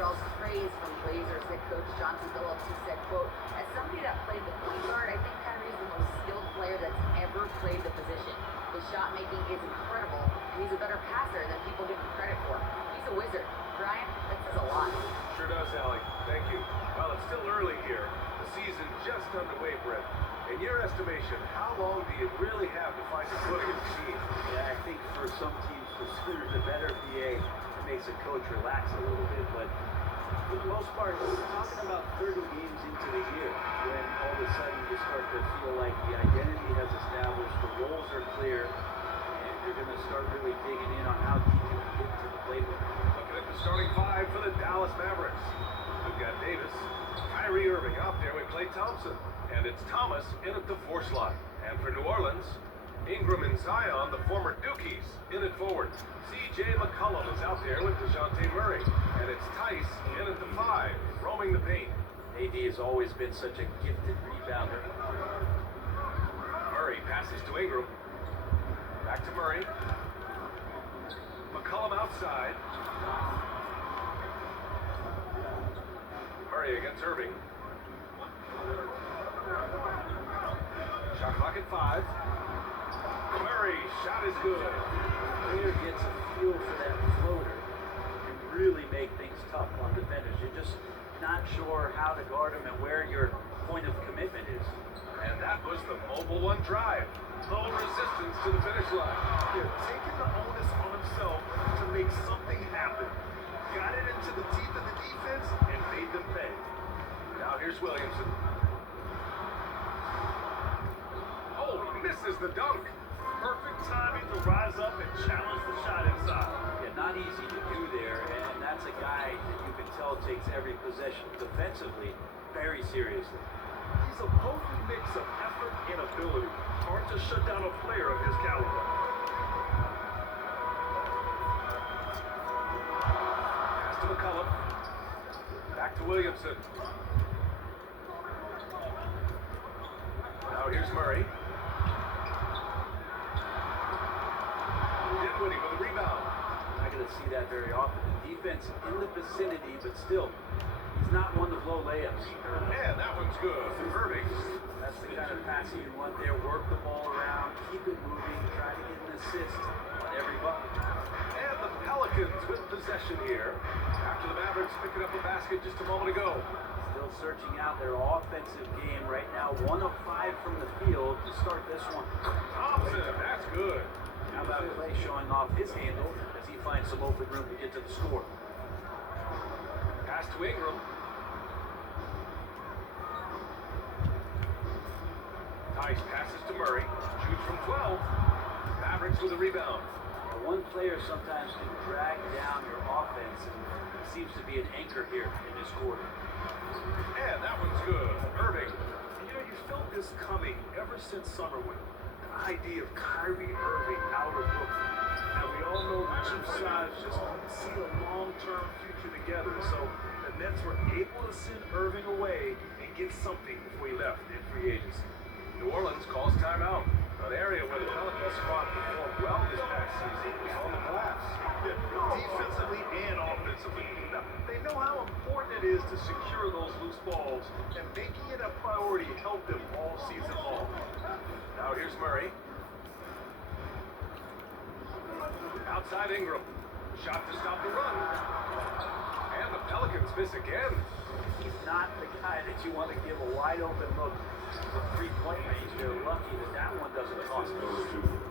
draws praise from Blazers head coach Johnson Phillips, who said, quote, "As somebody that played the point guard, I think Kyrie's the most skilled player that's ever played the position. His shot making is incredible, and he's a better passer than people give him credit for. He's a wizard." Brian, that says a lot. Sure does, Alec. Thank you. Well, it's still early here. The season just underway, Brett. In your estimation, how long do you really have to find your footing in the team? Yeah, I think for some teams, the sooner the better. BA makes a coach relax a little bit, but for the most part, we're talking about 30 games into the year when all of a sudden you start to feel like the identity has established, the roles are clear, and you're going to start really digging in on how deep you can get to the playbook. Looking at the starting five for the Dallas Mavericks. We've got Davis, Kyrie Irving out there with Klay Thompson, and it's Thomas in at the 4 slot. And for New Orleans, Ingram and Zion, the former Dukies, in at forward. C.J. McCollum is out there with DeJounte Murray, and it's Tice in at the 5, roaming the paint. AD has always been such a gifted rebounder. Murray passes to Ingram. Back to Murray. McCollum outside. Murray against Irving. Shot clock at 5. Murray, shot is good. Player gets a feel for that floater can really make things tough on defenders. You're just not sure how to guard him and where your point of commitment is. And that was the mobile one drive. Low resistance to the finish line. They're taking the onus on himself to make something happen. Got it into the teeth of the defense and made them pay. Now here's Williamson. Oh, he misses the dunk. Perfect timing to rise up and challenge the shot inside. Yeah, not easy to do there, and that's a guy that you can tell takes every possession defensively very seriously. He's a potent mix of effort and ability. Hard to shut down a player of his caliber. Pass to McCollum. Back to Williamson. Now here's Murray. Dinwiddie with a rebound. Not going to see that very often. The defense in the vicinity, but still, he's not one to blow layups. And that one's good from Irving. That's the kind of passing you want there. Work the ball around, keep it moving, try to get an assist on every bucket. And the Pelicans with possession here after the Mavericks picking up a basket just a moment ago. Still searching out their offensive game right now. 1 of 5 from the field to start this one. Thompson, that's good. How about Klay showing off his handle as he finds some open room to get to the score. Pass to Ingram. Tice passes to Murray. Shoots from 12. Mavericks with a rebound. One player sometimes can drag down your offense, and he seems to be an anchor here in this quarter. And that one's good. Irving. You know, you felt this coming ever since summer when the idea of Kyrie Irving out of Brooklyn. Now, we all know the two sides just see a long-term future together. So the Nets were able to send Irving away and get something before he left in free agency. New Orleans calls timeout. An area where the Pelicans squad performed well this past season was on the glass. Yeah, defensively and offensively. Now, they know how important it is to secure those loose balls, and making it a priority helped them all season long. Now here's Murray. Outside Ingram. Shot to stop the run. And the Pelicans miss again. He's not the guy that you want to give a wide open look for 3-point range. They're lucky that that one doesn't cost them.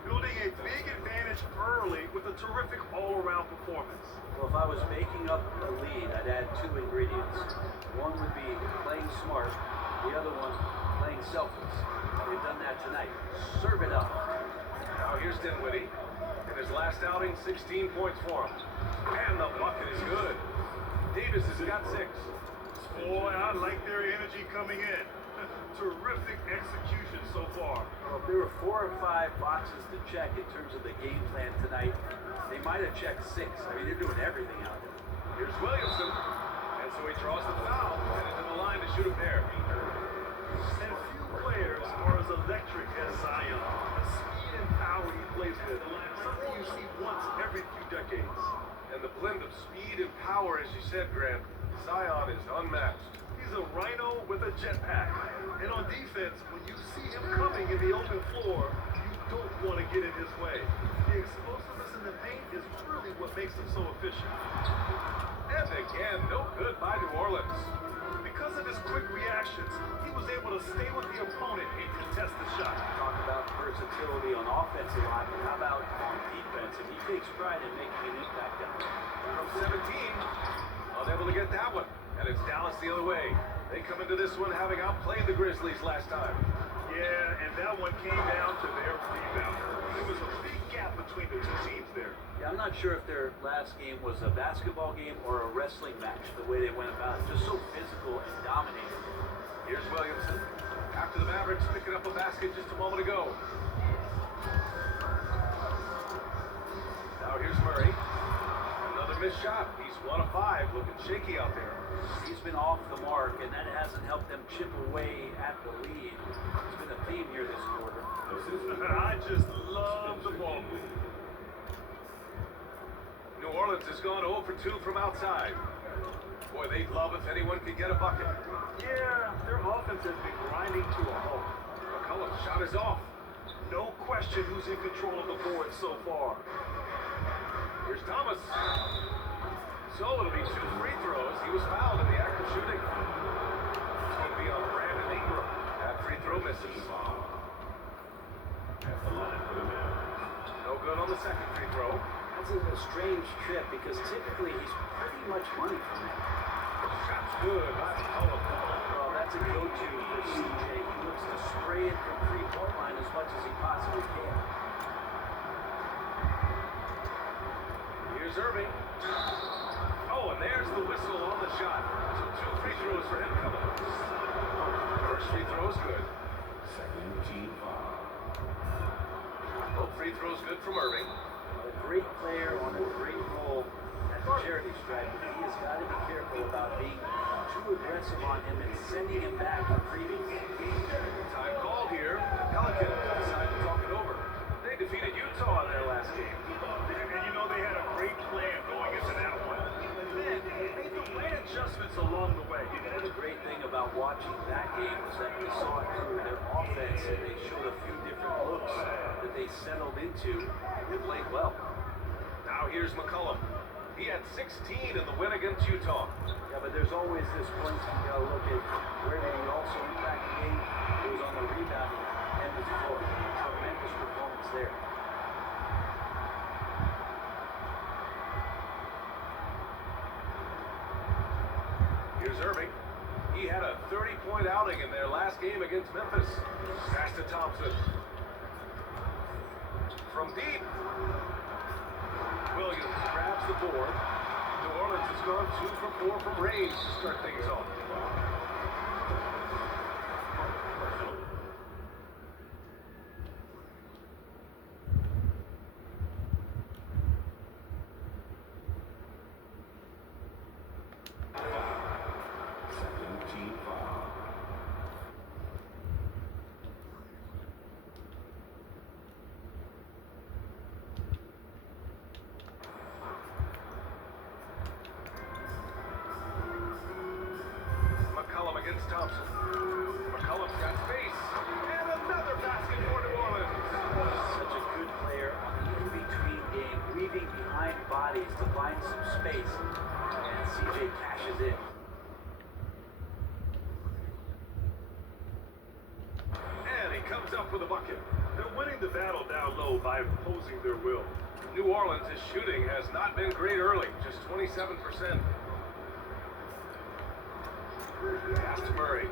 Building a big advantage early with a terrific all-around performance. Well, if I was making up a lead, I'd add 2 ingredients. One would be playing smart. The other one, playing selfless. They've done that tonight. Serve it up. Now here's Dinwiddie. In his last outing, 16 points for him. And the bucket is good. Davis has got 6. Boy, I like their energy coming in. Terrific execution so far. Well, if there were 4 or 5 boxes to check in terms of the game plan tonight, they might have checked 6. I mean, they're doing everything out there. Here's Williamson. And so he draws the foul. Headed to the line to shoot a pair. And few players are as electric as Zion. The speed and power he plays with, something you see once every few decades. And the blend of speed and power, as you said, Grant, Zion is unmatched. He's a rhino with a jetpack. And on defense, when you see him coming in the open floor, you don't want to get in his way. The explosiveness in the paint is really what makes him so efficient. And again, no good by New Orleans. Because of his quick reactions, he was able to stay with the opponent and contest the shot. Talk about versatility on offense a lot, but how about on defense? And he takes pride in making an impact down there. From 17, unable to get that one. And it's Dallas the other way. They come into this one having outplayed the Grizzlies last time. Yeah, and that one came down to their rebound. There was a big gap between the two teams there. Yeah, I'm not sure if their last game was a basketball game or a wrestling match, the way they went about it. Just so physical and dominating. Here's Williamson. After the Mavericks picking up a basket just a moment ago. Now here's Murray. Another missed shot. He's 1 of 5, looking shaky out there. He's been off the mark, and that hasn't helped them chip away at the lead. It's been a theme here this quarter. I just love the ball movement. New Orleans has gone 0 for 2 from outside. Boy, they'd love if anyone could get a bucket. Yeah, their offense has been grinding to a halt. McCollum's shot is off. No question who's in control of the board so far. Here's Thomas. So it'll be 2 free throws. He was fouled in the act of shooting. It's going to be on Brandon Ingram. That free throw misses. No good on the second free throw. That's a strange trip because typically he's pretty much money from that. Shot's good. Well, that's a go-to for CJ. He looks to spray it from 3-point line as much as he possibly can. Here's Irving. Oh, and there's the whistle on the shot. So 2 free throws for him coming up. First free throw's good. Second team foul. Both free throws good from Irving. A great player on a great role at the charity stripe, but he has got to be careful about being too aggressive on him and sending him back for freebies. Time called here. The Pelicans decide to talk it over. They defeated Utah in their last game. And you know they had a great plan going into that one. And then made the right adjustments along the way. And the great thing about watching that game was that we saw it through their offense, and they showed a few different looks that they settled into and played well. Now here's McCollum. He had 16 in the win against Utah. Yeah, but there's always this point you gotta look at where did he also impact the game. It was on the rebounding end of the floor. Tremendous performance there. Here's Irving. He had a 30-point outing in their last game against Memphis. Pass to Thompson. From deep. Williams grabs the board. New Orleans has gone 2 for 4 from range to start things off. Second team foul. McCollum against Thompson. McCollum's got space. And another basket for New Orleans. Such a good player on the in-between game, weaving behind bodies to find some space. And CJ cashes in. And he comes up with a bucket. They're winning the battle down low by imposing their will. New Orleans' shooting has not been great early, just 27%. Pass to Murray.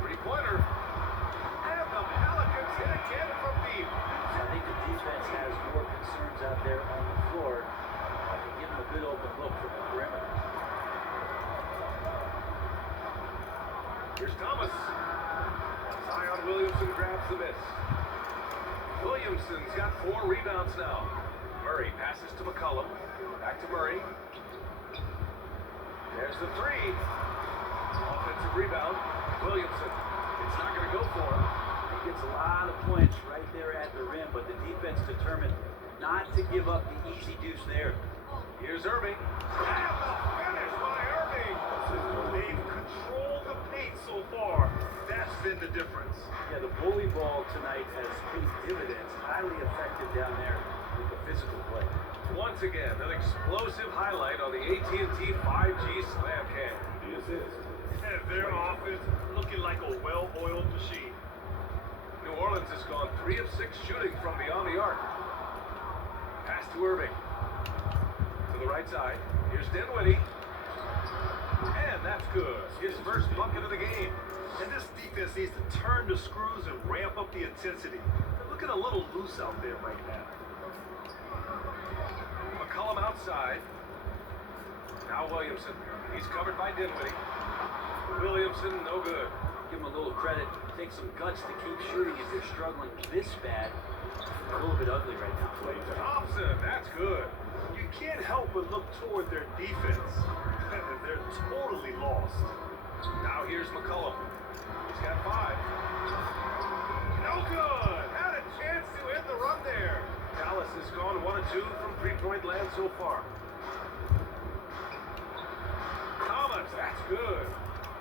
Three-pointer. And the Pelicans hit again from deep. I think the defense has more concerns out there on the floor. I can give them a good open look from the perimeter. Here's Thomas. Zion Williamson grabs the miss. Williamson's got 4 rebounds now. Murray passes to McCollum. Back to Murray. There's the 3. Offensive rebound. Williamson. It's not going to go for him. He gets a lot of points right there at the rim, but the defense determined not to give up the easy deuce there. Here's Irving. And the finish by Irving. They've controlled the paint so far. That's been the difference. Yeah, the bully ball tonight has paid dividends, highly effective down there with the physical play. Once again, an explosive highlight on the AT&T 5G Slam Cam. The assist. And their offense looking like a well-oiled machine. New Orleans has gone 3 of 6 shooting from beyond the arc. Pass to Irving. To the right side. Here's Dinwiddie. And that's good. His first bucket of the game. And this defense needs to turn the screws and ramp up the intensity. They're looking a little loose out there right now. McCollum outside. Now Williamson. He's covered by Dinwiddie. Williamson, no good. Give him a little credit. Take some guts to keep shooting if they're struggling this bad. A little bit ugly right now. Thompson, that's good. You can't help but look toward their defense. They're totally lost. Now here's McCollum. He's got 5. No good. Had a chance to end the run there. Dallas has gone 1 of 2 from three-point land so far. Thomas, that's good.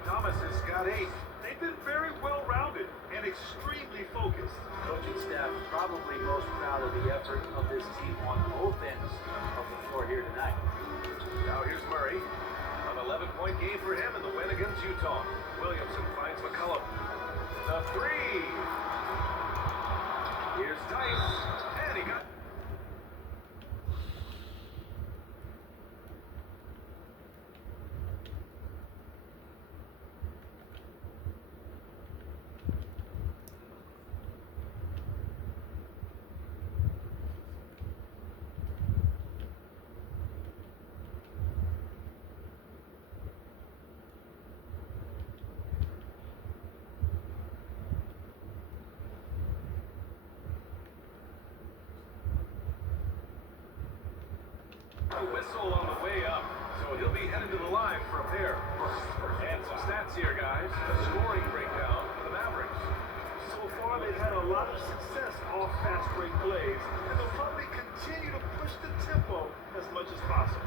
Thomas has got 8. They've been very well-rounded and extremely focused. Coaching staff probably most proud of the effort of this team on both ends of the floor here tonight. Now here's Murray. An 11-point game for him in the win against Utah. Williamson finds McCollum. The 3. Here's Tice. And he got... a whistle on the way up, so he'll be headed to the line from there. And some stats here, guys. A scoring breakdown for the Mavericks. So far, they've had a lot of success off fast break plays, and they'll probably continue to push the tempo as much as possible.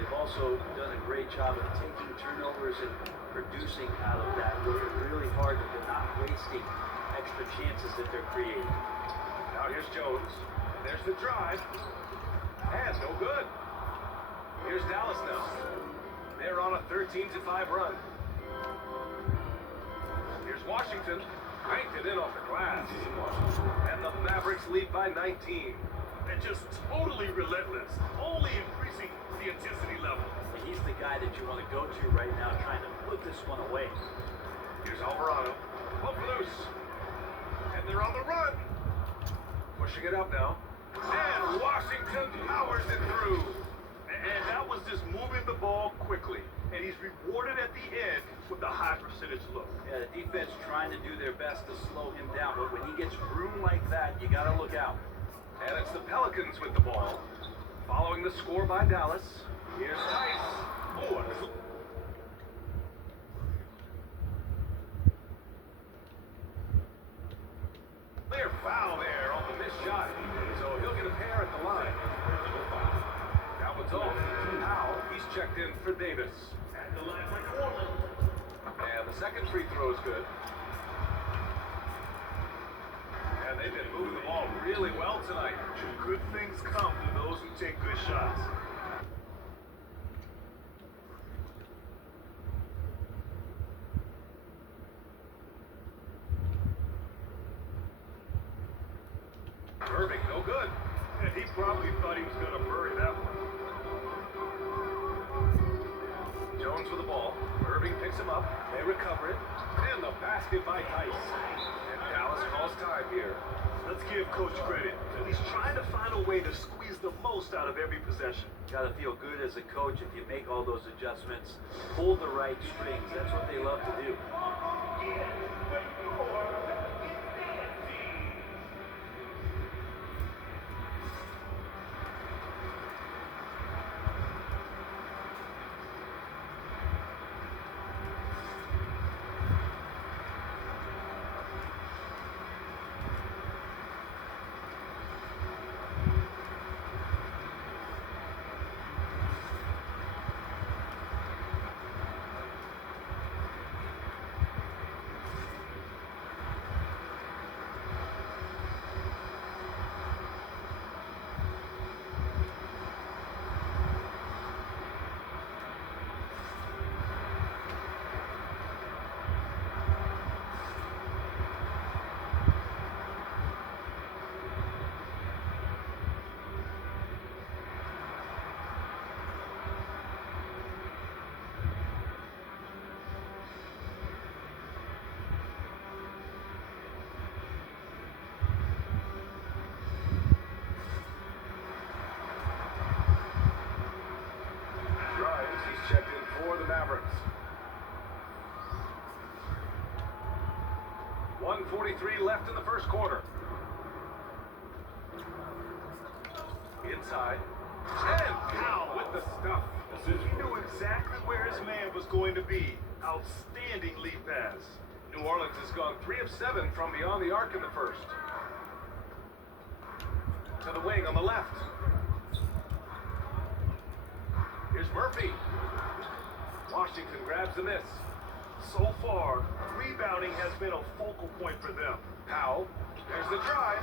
They've also done a great job of taking turnovers and producing out of that. Working really hard that they're not wasting extra chances that they're creating. Now here's Jones. There's the drive. And no good. Here's Dallas now. They're on a 13-5 run. Here's Washington. Banked it in off the glass. And the Mavericks lead by 19. They're just totally relentless, only increasing the intensity level. And he's the guy that you want to go to right now, trying to put this one away. Here's Alvarado. Up loose. And they're on the run. Pushing it up now. And Washington powers it through. And that was just moving the ball quickly. And he's rewarded at the end with a high percentage look. Yeah, the defense trying to do their best to slow him down, but when he gets room like that, you got to look out. And it's the Pelicans with the ball. Following the score by Dallas. Here's Tice. Oh, and it's... Clear foul there on the missed shot. So he'll get a pair at the line. That one's off. Now he's checked in for Davis. At the line for Portland. And the second free throw is good. And they've been moving the ball really well tonight. Good things come to those who take good shots. Irving, no good. And he probably thought he was going to bury that one. Jones with the ball. Irving picks him up. They recover it. And the basket by Tice. And Dallas calls time here. Let's give Coach credit. He's trying to find a way to squeeze the most out of every possession. Got to feel good as a coach if you make all those adjustments, pull the right strings. That's what they love to do. Mavericks. 1:43 left in the first quarter. Inside. And Powell with the stuff. He knew exactly where his man was going to be. Outstanding lead pass. New Orleans has gone 3 of 7 from beyond the arc in the first. To the wing on the left. Here's Murphy. Washington grabs the miss. So far, rebounding has been a focal point for them. Powell. There's the drive.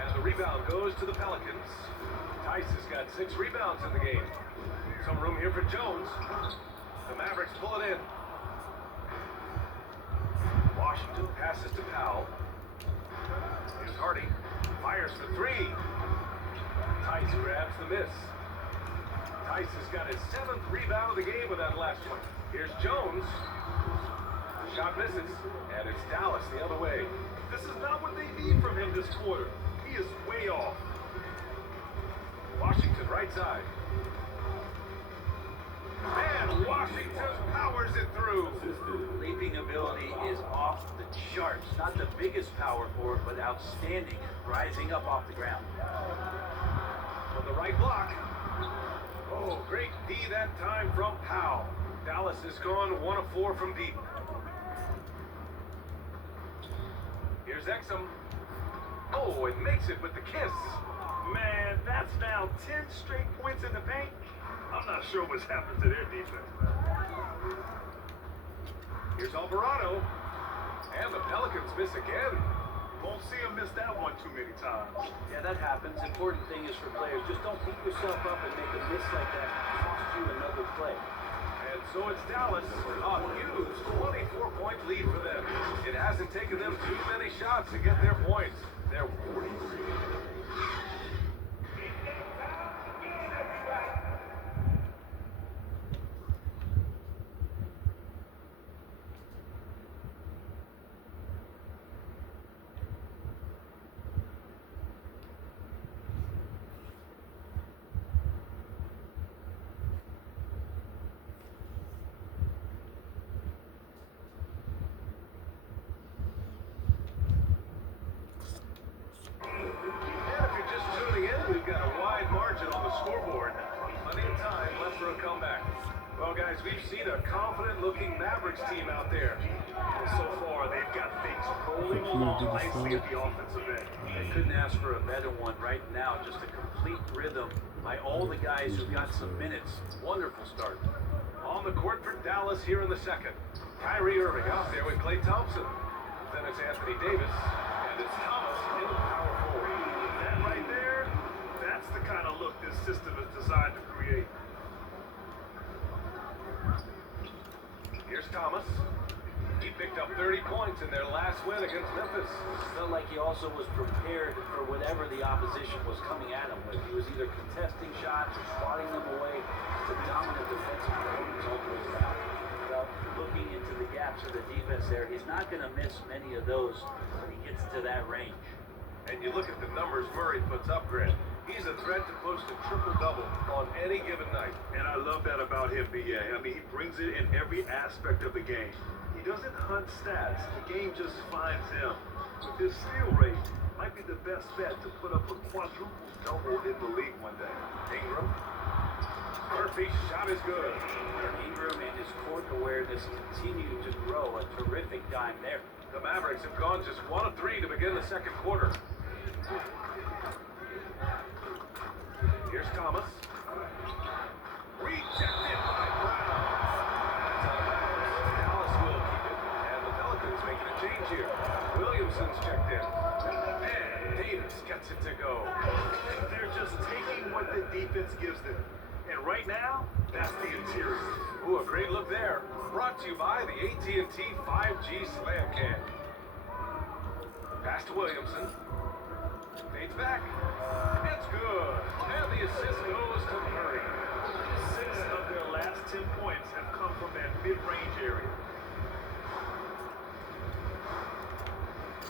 And the rebound goes to the Pelicans. Tice has got 6 rebounds in the game. Some room here for Jones. The Mavericks pull it in. Washington passes to Powell. Here's Hardy. Fires for 3. Tice grabs the miss. Tice has got his 7th rebound of the game with that last one. Here's Jones. The shot misses. And it's Dallas the other way. This is not what they need from him this quarter. He is way off. Washington right side. And Washington powers it through. Leaping ability is off the charts. Not the biggest power forward, but outstanding. Rising up off the ground. On the right block. Oh, great D that time from Powell. Dallas has gone 1 of 4 from deep. Here's Exum. Oh, it makes it with the kiss. Man, that's now 10 straight points in the paint. I'm not sure what's happened to their defense, man. Here's Alvarado. And the Pelicans miss again. Won't see him miss that one too many times. Yeah, that happens. Important thing is for players, just don't beat yourself up and make a miss like that cost you another play. And so it's Dallas. A huge 24-point lead for them. It hasn't taken them too many shots to get their points. They're 43. We've seen a confident-looking Mavericks team out there. So far, they've got things rolling along nicely at the offensive end. They couldn't ask for a better one right now. Just a complete rhythm by all the guys who got some minutes. Wonderful start. On the court for Dallas here in the second. Kyrie Irving out there with Klay Thompson. Then it's Anthony Davis. And it's Thomas in the power forward. That right there, that's the kind of look this system is designed to create. Here's Thomas. He picked up 30 points in their last win against Memphis. Felt like he also was prepared for whatever the opposition was coming at him with. He was either contesting shots or swatting them away. It's a dominant defensive performance all the way around. Without looking into the gaps of the defense there, he's not going to miss many of those when he gets to that range. And you look at the numbers Murray puts up, Grant. He's a threat to post a triple-double on any given night. And I love that about him, B.A. I mean, he brings it in every aspect of the game. He doesn't hunt stats. The game just finds him. With his steal rate, might be the best bet to put up a quadruple double in the league one day. Ingram. Murphy's shot is good. Ingram and his court awareness continue to grow. A terrific dime there. The Mavericks have gone just 1 of 3 to begin the second quarter. Here's Thomas. Rejected by Brown. That's out of bounds. Dallas will keep it. And the Pelicans making a change here. Williamson's checked in. And Davis gets it to go. They're just taking what the defense gives them. And right now, that's the interior. Ooh, a great look there. Brought to you by the AT&T 5G Slam Can. Pass to Williamson. Fades back. It's good. And the assist goes to Murray. 6 of their last 10 points have come from that mid-range area.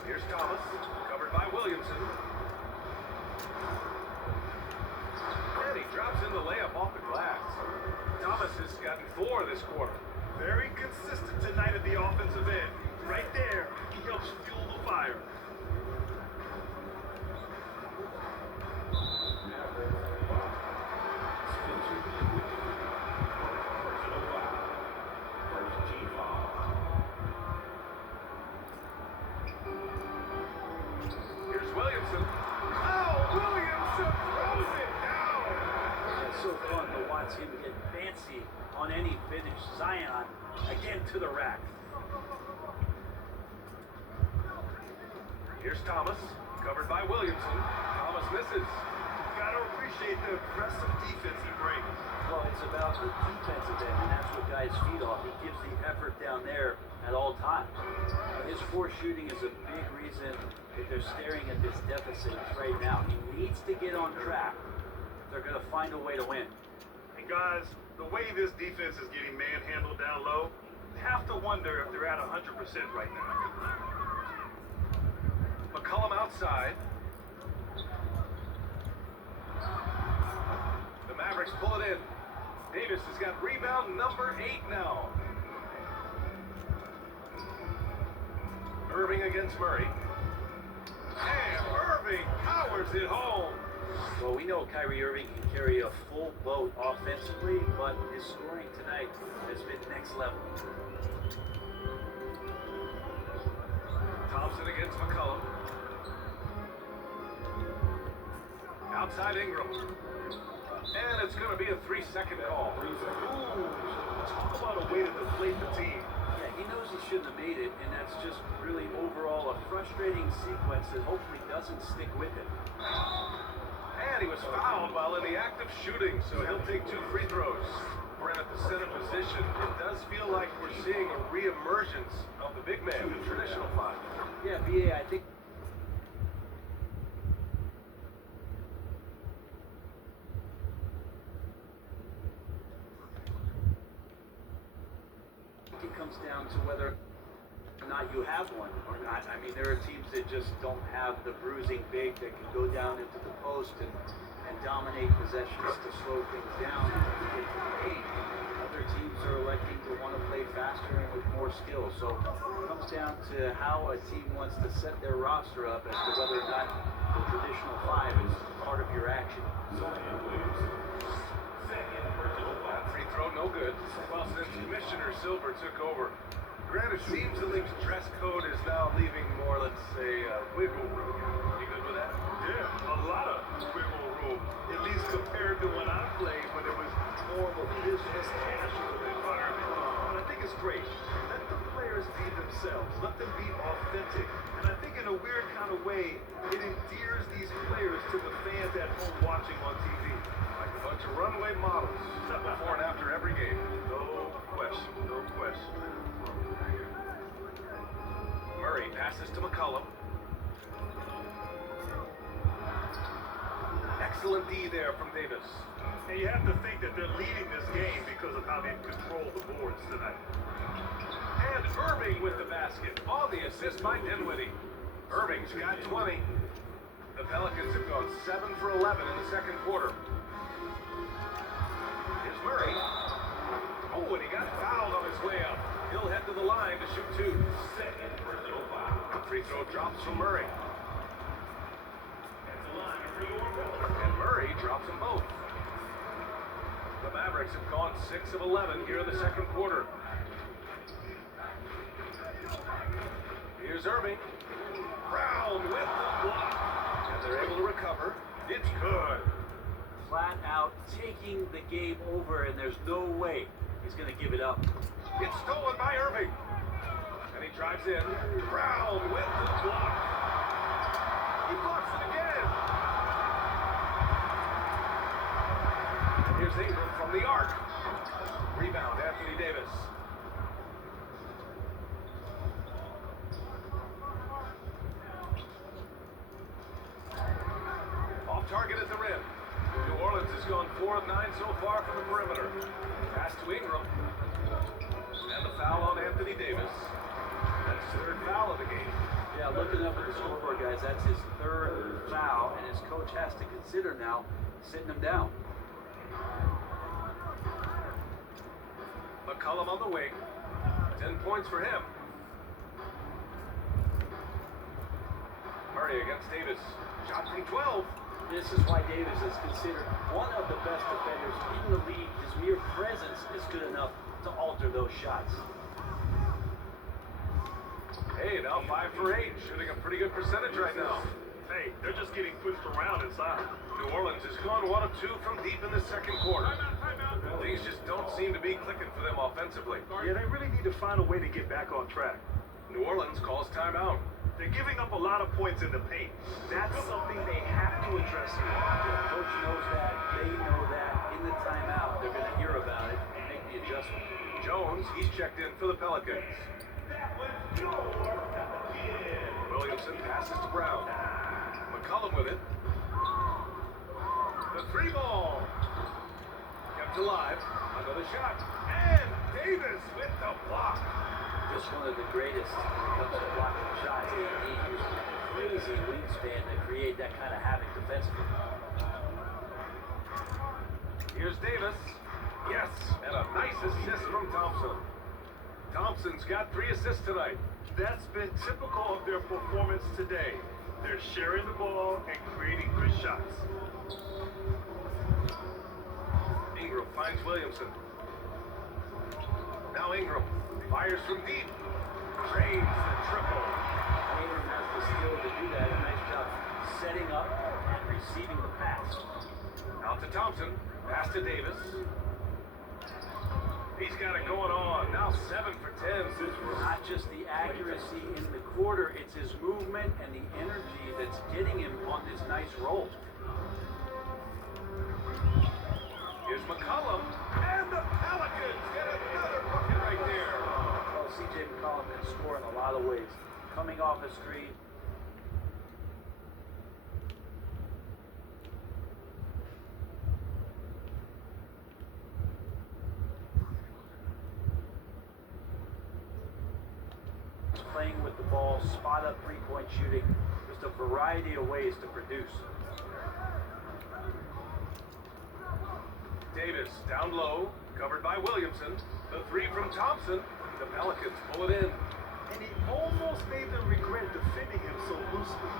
Here's Thomas, covered by Williamson. And he drops in the layup off the glass. Thomas has gotten 4 this quarter. defensive end. Right there, he helps fuel the fire. Spencer Dinwiddie. Personal foul. First team foul. Here's Williamson. Oh, Williamson throws it down. It's so fun to watch him get fancy on any finish. Zion, again to the rack. Here's Thomas, covered by Williamson. Thomas misses. Gotta appreciate the aggressive defense he brings. Well, it's about the defensive end, and that's what guys feed off. He gives the effort down there at all times. His force shooting is a big reason that they're staring at this deficit right now. He needs to get on track if they're going to find a way to win. And guys, the way this defense is getting manhandled down low, you have to wonder if they're at 100% right now. McCollum outside. The Mavericks pull it in. Davis has got rebound number 8 now. Irving against Murray. And Irving powers it home. Well, we know Kyrie Irving can carry a full boat offensively, but his scoring tonight has been next level. Thompson against McCollum. Outside Ingram. And it's going to be a 3-second call. Ooh, talk about a way to deflate the team. Yeah, he knows he shouldn't have made it, and that's just really overall a frustrating sequence that hopefully doesn't stick with him. And he was fouled while in the act of shooting, so he'll take 2 free throws. We're in at the center position. It does feel like we're seeing a re-emergence of the big man, the traditional 5. Yeah, BA, I think it comes down to whether or not you have one or not. I mean, there are teams that just don't have the bruising big that can go down into the post and dominate possessions to slow things down and to get to the paint. Other teams are electing to want to play faster and with more skill. So it comes down to how a team wants to set their roster up as to whether or not the traditional 5 is part of your action. Zion Williamson. Second personal foul. That free throw no good. Well, since Commissioner Silver took over, granted, it seems the league's dress code is now leaving more, let's say, wiggle room. You good with that? Yeah, a lot of wiggle room, at least compared to when I played, when it was more of a business casual environment. And I think it's great. Let the players be themselves. Let them be authentic. And I think in a weird kind of way, it endears these players to the fans at home watching on TV. Like a bunch of runway models before and after every game. No question, no question. Murray passes to McCollum. Excellent D there from Davis. And you have to think that they're leading this game because of how they've controlled the boards tonight. And Irving with the basket on the assist by Dinwiddie. Irving's got 20. The Pelicans have gone 7 for 11 in the second quarter. Here's Murray. Oh, and he got fouled on his way up. He'll head to the line to shoot 2. Second personal foul. Free throw drops from Murray. At the line for your goal. And Murray drops them both. The Mavericks have gone 6 of 11 here in the second quarter. Here's Irving. Brown with the block. And they're able to recover. It's good. Flat out taking the game over, and there's no way he's going to give it up. It's stolen by Irving. And he drives in. Brown with the block. He blocks it again. And here's Ingram from the arc. Rebound, Anthony Davis. Off target at the rim. New Orleans has gone 4 of 9 so far from the perimeter. Pass to Ingram. And the foul on Anthony Davis. That's his 3rd foul of the game. Yeah, looking up at the scoreboard, guys, that's his 3rd foul, and his coach has to consider now sitting him down. McCollum on the wing. 10 points for him. Murray against Davis. Shot from 12. This is why Davis is considered one of the best defenders in the league. His mere presence is good enough to alter those shots. Hey, now 5 for 8, shooting a pretty good percentage right now. Hey, they're just getting pushed around inside. New Orleans has gone 1 of 2 from deep in the second quarter. Things just don't seem to be clicking for them offensively. Yeah, they really need to find a way to get back on track. New Orleans calls timeout. They're giving up a lot of points in the paint. That's something they have to address here. Coach knows that. They know that. In the timeout, they're going to hear about it and make the adjustment. Jones, he's checked in for the Pelicans. Williamson passes to Brown. McCollum with it. The 3 ball. Kept alive. Another shot. And Davis with the block. Just one of the greatest when it comes to blocking shots. He uses a crazy wingspan to create that kind of havoc defensively. Here's Davis. Yes, and a nice assist from Thompson. Thompson's got 3 assists tonight. That's been typical of their performance today. They're sharing the ball and creating good shots. Ingram finds Williamson. Now Ingram fires from deep. Drains the triple. Ingram has the skill to do that. A nice job setting up and receiving the pass. Out to Thompson. Pass to Davis. He's got it going on. Now 7 for 10. Not just the accuracy in the quarter, it's his movement and the energy that's getting him on this nice roll. Here's McCollum. And the Pelicans get another bucket right there. Well, C.J. McCollum can score in a lot of ways. Coming off a screen. Playing with the ball, spot up 3-point shooting, just a variety of ways to produce. Davis down low, covered by Williamson. The 3 from Thompson. The Pelicans pull it in. And he almost made them regret defending him so loosely.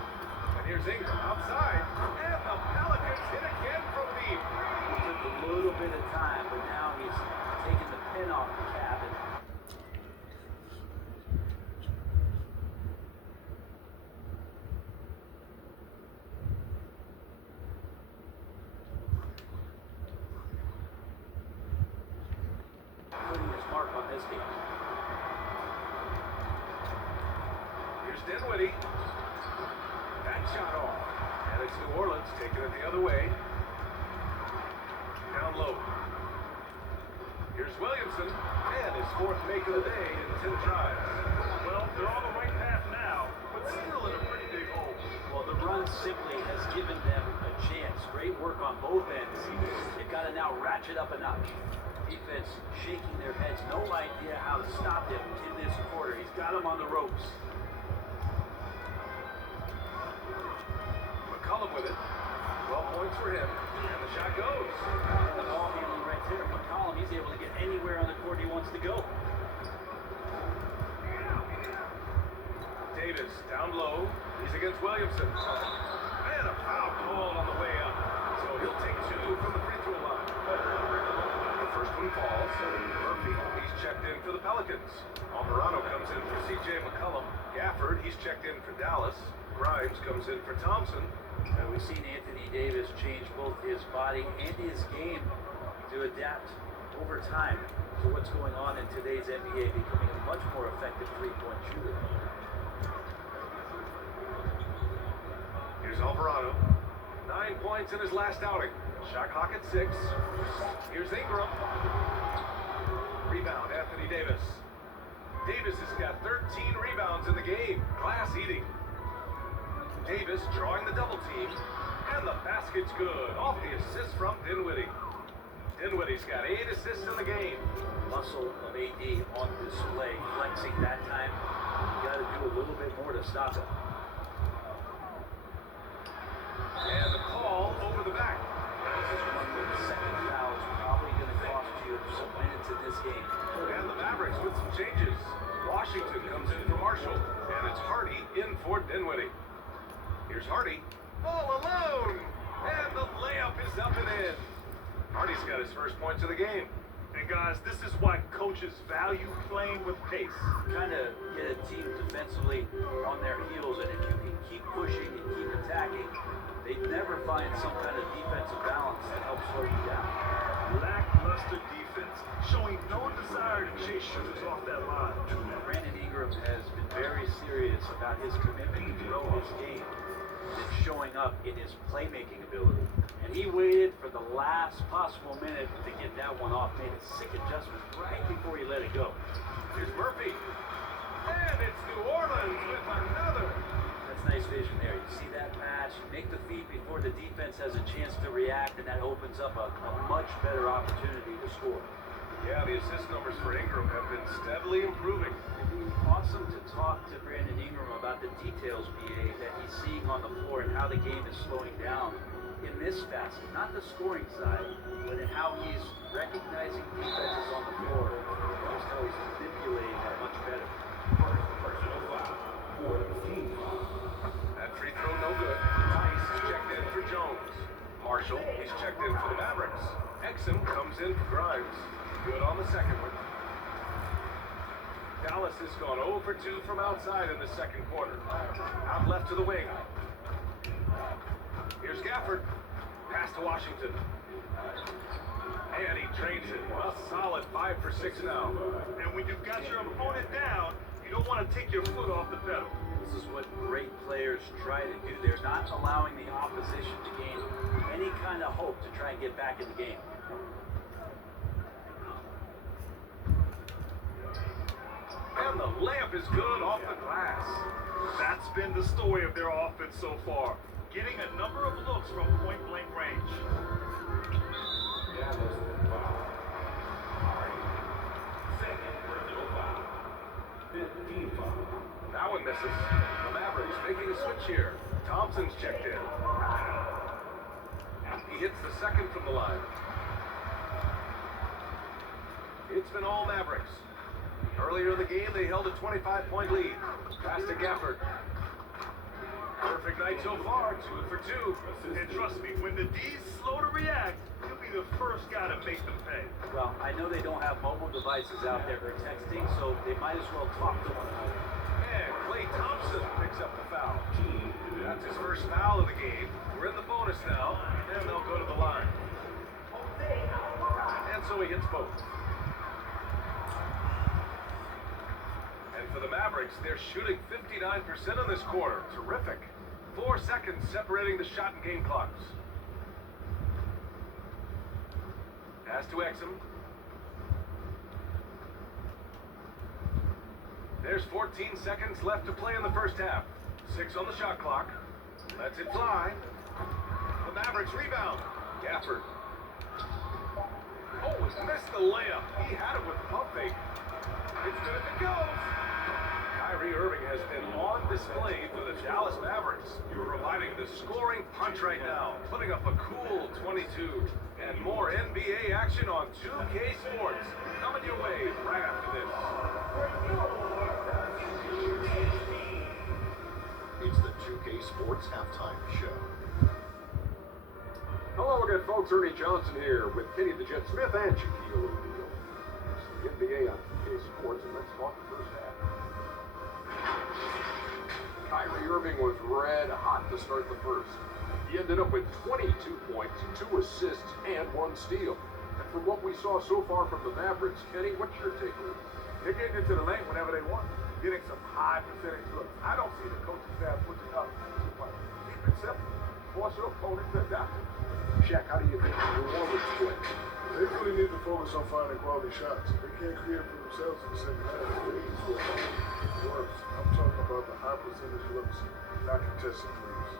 And here's Ingram outside. And the Pelicans hit again from deep. It took a little bit of time, but now he's taking the pin off the cap. Putting his mark on this game. Here's Dinwiddie. That shot off. And it's New Orleans taking it the other way. Down low. Here's Williamson. And his 4th make of the day in 10 tries. Well, they're on the right path now, but still in a pretty big hole. Well, the run simply has given them a chance. Great work on both ends. They've got to now ratchet up a notch. Defense shaking their heads. No idea how to stop him in this quarter. He's got him on the ropes. McCollum with it. 12 points for him. And the shot goes. The ball handling right there. McCollum, he's able to get anywhere on the court he wants to go. Davis down low. He's against Williamson. And a foul called on the way up. So he'll take 2 from the free throw line. The first one falls. Murphy, he's checked in for the Pelicans. Alvarado comes in for C.J. McCollum. Gafford, he's checked in for Dallas. Grimes comes in for Thompson. We've seen Anthony Davis change both his body and his game to adapt over time to what's going on in today's NBA, becoming a much more effective 3-point shooter. Here's Alvarado. 9 points in his last outing. Shot clock at 6. Here's Ingram. Rebound, Anthony Davis. Davis has got 13 rebounds in the game. Glass eating. Davis drawing the double team. And the basket's good. Off the assist from Dinwiddie. Dinwiddie's got 8 assists in the game. Muscle of AD on display, flexing that time. You got to do a little bit more to stop it. And the call over the back. This is one where the second foul is probably going to cost you some minutes in this game. And the Mavericks with some changes. Washington comes in for Marshall. And it's Hardy in for Dinwiddie. Here's Hardy. All alone. And the layup is up and in. Hardy's got his first points of the game. And guys, this is why coaches value playing with pace. Kind of get a team defensively on their heels, and if you can keep pushing and keep attacking, they never find some kind of defensive balance that helps slow you down. Lackluster defense, showing no desire to chase shooters off that line. Brandon Ingram has been very serious about his commitment to grow his game, and it's showing up in his playmaking ability. And he waited for the last possible minute to get that one off, made a sick adjustment right before he let it go. Here's Murphy. And it's New Orleans with another. That's nice vision there. You see that pass, you make the feed before the defense has a chance to react, and that opens up a much better opportunity to score. Yeah, the assist numbers for Ingram have been steadily improving. It'd be awesome to talk to Brandon Ingram about the details, BA, that he's seeing on the floor and how the game is slowing down in this facet, not the scoring side, but in how he's recognizing defenses on the floor, just how he's manipulating that much better. First personal foul for the team. That free throw no good. Tice is checked in for Jones. Marshall is checked in for the Mavericks. Exum comes in for Grimes. Good on the second one. Dallas has gone 0 for 2 from outside in the second quarter. Out left to the wing. Here's Gafford. Pass to Washington. And he drains it. A solid 5 for 6 now. And when you've got your opponent down, you don't want to take your foot off the pedal. This is what great players try to do. They're not allowing the opposition to gain any kind of hope to try and get back in the game. And the layup is good off the glass. That's been the story of their offense so far. Getting a number of looks from point-blank range. Dallas foul. Hardy. Second personal foul. Fifth team foul. That one misses. The Mavericks making a switch here. Thompson's checked in. He hits the second from the line. It's been all Mavericks. Earlier in the game, they held a 25-point lead. Pass to Gafford. Perfect night so far, 2 for 2. And trust me, when the D's slow to react, you'll be the first guy to make them pay. Well, I know they don't have mobile devices out there for texting, so they might as well talk to one another. And Klay Thompson picks up the foul. That's his first foul of the game. We're in the bonus now, and they'll go to the line. And so he hits both. And for the Mavericks, they're shooting 59% in this quarter. Terrific. 4 seconds separating the shot and game clocks. Pass to Exum. There's 14 seconds left to play in the first half. 6 on the shot clock. Lets it fly. The Mavericks rebound. Gafford. Oh, he missed the layup. He had it with pump fake. It's good if it goes. Kyrie Irving has been on display for the Dallas Mavericks. You're providing the scoring punch right now, putting up a cool 22. And more NBA action on 2K Sports. Coming your way right after this. It's the 2K Sports Halftime Show. Hello again, folks. Ernie Johnson here with Kenny the Jet Smith and Shaquille O'Neal. It's the NBA on 2K Sports, and let's talk the first half. Kyrie Irving was red hot to start the first. He ended up with 22 points, 2 assists, and 1 steal. And from what we saw so far from the Mavericks, Kenny, what's your take on it? They're getting into the lane whenever they want, getting some high percentage looks. I don't see the coaching staff pushing up too much. Keep it simple. Force your opponent to adapt. Shaq, how do you think New Orleans play? They really need to focus on finding quality shots. They can't create for themselves in the second half. They need to it works. I'm talking about the high percentage looks, not contested threes.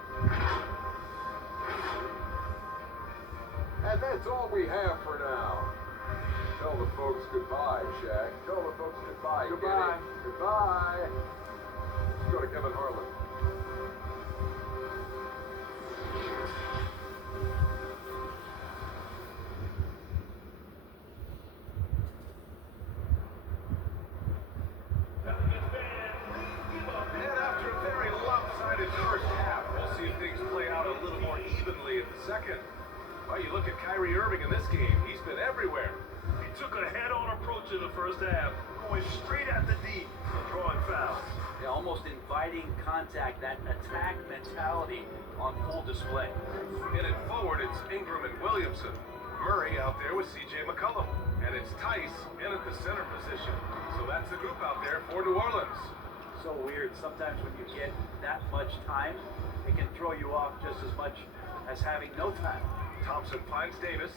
And that's all we have for now. Tell the folks goodbye, Shaq. Tell the folks goodbye, Goodbye. Kenny. Goodbye. Let's go to Kevin Harlan. And after a very lopsided first half, we'll see if second. Well, you look at Kyrie Irving in this game, he's been everywhere. He took a head-on approach in the first half, going straight at the D and drawing fouls. Yeah, almost inviting contact, that attack mentality on full display. In it forward, it's Ingram and Williamson. Murray out there with C.J. McCollum. And it's Tice in at the center position. So that's the group out there for New Orleans. So weird. Sometimes when you get that much time, it can throw you off just as much as having no time. Thompson finds Davis.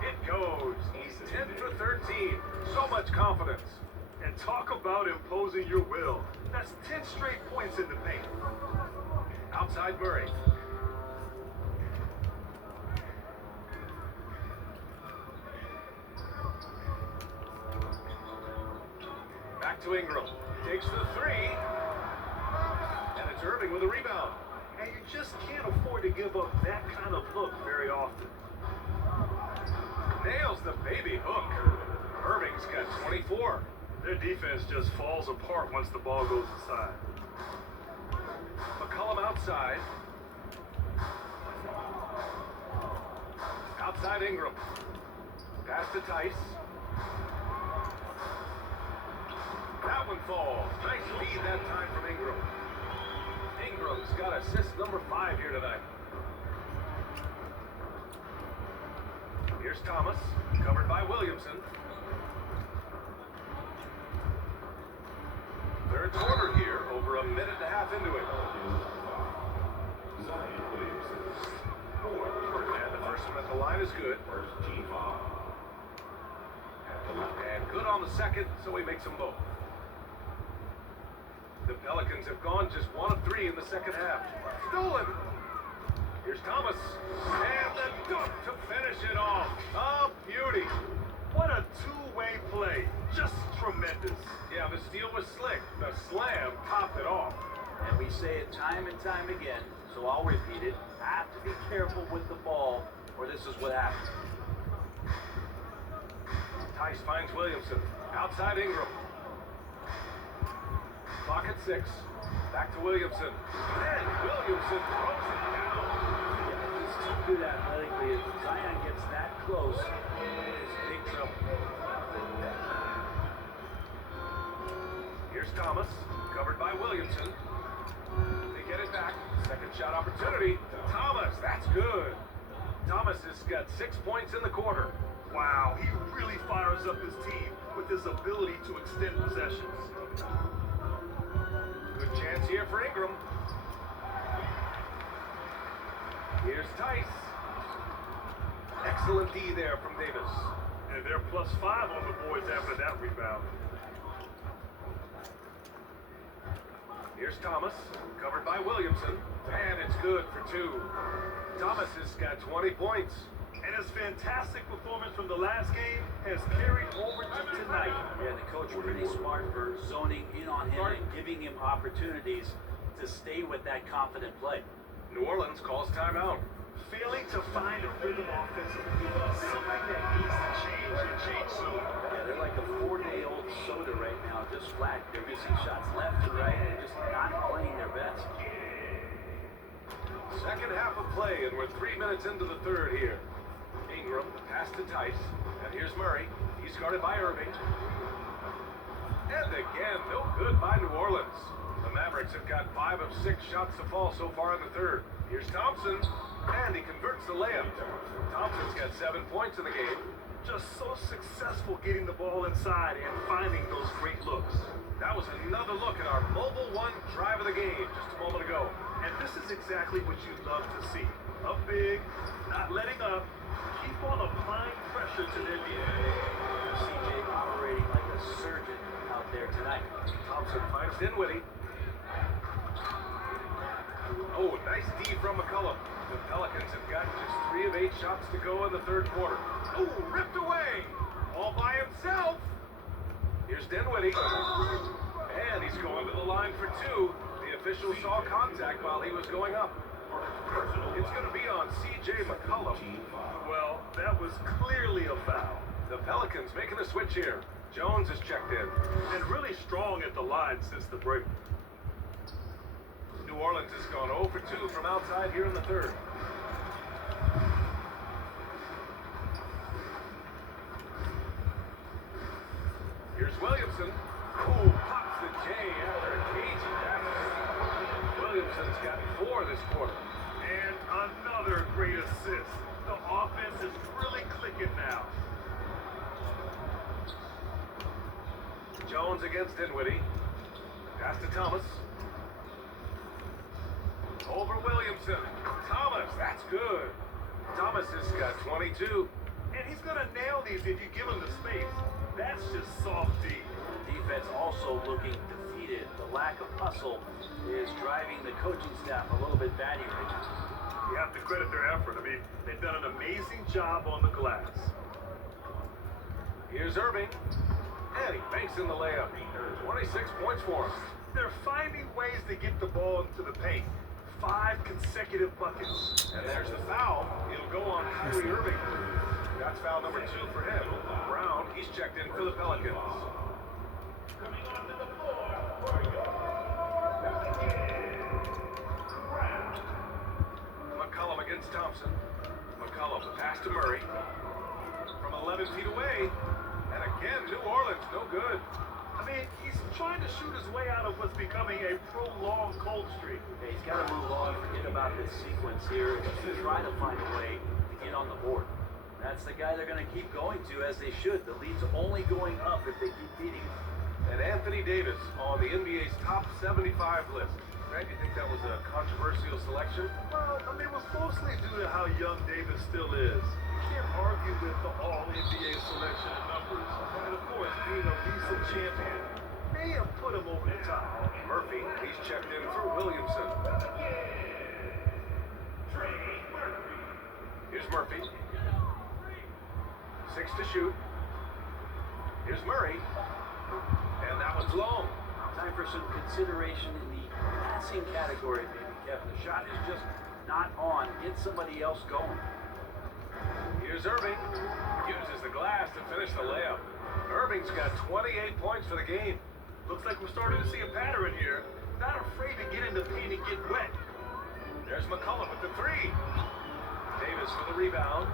It goes. He's 10 for 13. So much confidence. And talk about imposing your will. That's 10 straight points in the paint. Outside Murray. Back to Ingram. Takes the three. And it's Irving with a rebound. And you just can't afford to give up that kind of look very often. Nails the baby hook. Irving's got 24. Their defense just falls apart once the ball goes inside. McCollum outside. Outside Ingram. Pass to Tice. That one falls. Nice feed that time from Ingram. Ingram's got assist number 5 here tonight. Here's Thomas, covered by Williamson. Third quarter here, over a minute and a half into it. And the first one at the line is good. And good on the second, so he makes them both. The Pelicans have gone just 1 of 3 in the second half. Stolen! Here's Thomas. And the dunk to finish it off. A beauty. What a two-way play. Just tremendous. Yeah, the steal was slick. The slam topped it off. And we say it time and time again, so I'll repeat it. Have to be careful with the ball, or this is what happens. Tice finds Williamson. Outside Ingram. Clock at 6. Back to Williamson. And Williamson throws it down. Yeah, he's too good athletically. If Zion gets that close, it's big trouble. Here's Thomas, covered by Williamson. They get it back. Second shot opportunity. Thomas, that's good. Thomas has got 6 points in the quarter. Wow, he really fires up his team with his ability to extend possessions. Good chance here for Ingram. Here's Tice. Excellent D there from Davis. And they're +5 on the boards after that rebound. Here's Thomas, covered by Williamson. And it's good for 2. Thomas has got 20 points. And his fantastic performance from the last game has carried over to tonight. Yeah, the coach pretty smart for zoning in on him and giving him opportunities to stay with that confident play. New Orleans calls timeout. Failing to find a rhythm offensively, something that needs to change and change soon. Yeah, they're like a 4-day-old soda right now, just flat. They're missing shots left and right and just not playing their best. Second half of play, and we're 3 minutes into the third here. Ingram, the pass to Tice, and here's Murray. He's guarded by Irving. And again, no good by New Orleans. The Mavericks have got 5 of 6 shots to fall so far in the third. Here's Thompson, and he converts the layup. Thompson's got 7 points in the game. Just so successful getting the ball inside and finding those great looks. That was another look at our Mobile One drive of the game just a moment ago. And this is exactly what you love to see. Up big, not letting up, keep on applying pressure to their defense. CJ operating like a surgeon out there tonight. Thompson finds Dinwiddie. Oh, nice D from McCollum. The Pelicans have got just 3 of 8 shots to go in the third quarter. Oh, ripped away! All by himself! Here's Dinwiddie. And he's going to the line for 2. The official saw contact while he was going up. It's going to be on C.J. McCollum. Well, that was clearly a foul. The Pelicans making a switch here. Jones is checked in. And really strong at the line since the break. New Orleans has gone 0 for 2 from outside here in the third. Here's Williamson, who pops the J after a cagey pass. Williamson's got 4 this quarter. And another great assist. The offense is really clicking now. Jones against Dinwiddie. Pass to Thomas. Over Williamson. Thomas, that's good. Thomas has got 22. And he's going to nail these if you give him the space. That's just soft D. Defense also looking defeated. The lack of hustle is driving the coaching staff a little bit batty right now. You have to credit their effort. I mean, they've done an amazing job on the glass. Here's Irving. And he banks in the layup. 26 points for him. They're finding ways to get the ball into the paint. 5 consecutive buckets. And there's the foul. It'll go on Kyrie Irving. That's foul number 2 for him. Brown, he's checked in for the Pelicans. Coming onto the floor for Brown. McCollum against Thompson. McCollum, the pass to Murray. From 11 feet away. And again, New Orleans, no good. I mean, he's trying to shoot his way out of what's becoming a prolonged cold streak. Yeah, he's got to move on, forget about this sequence here, and try to find a way to get on the board. That's the guy they're going to keep going to, as they should. The lead's only going up if they keep beating him. And Anthony Davis on the NBA's top 75 list. Greg, you think that was a controversial selection? Well, I mean, it was mostly due to how young Davis still is. You can't argue with the all-NBA selection in numbers. And of course, being a recent champion may have put him over the top. Murphy, he's checked in for Williamson. Here's Murphy. 6 to shoot. Here's Murray. And that one's long. Time for some consideration in the passing category, maybe, Kevin. The shot is just not on. Get somebody else going. Here's Irving. Uses the glass to finish the layup. Irving's got 28 points for the game. Looks like we're starting to see a pattern here. Not afraid to get in the paint and get wet. There's McCollum with the 3. Davis for the rebound.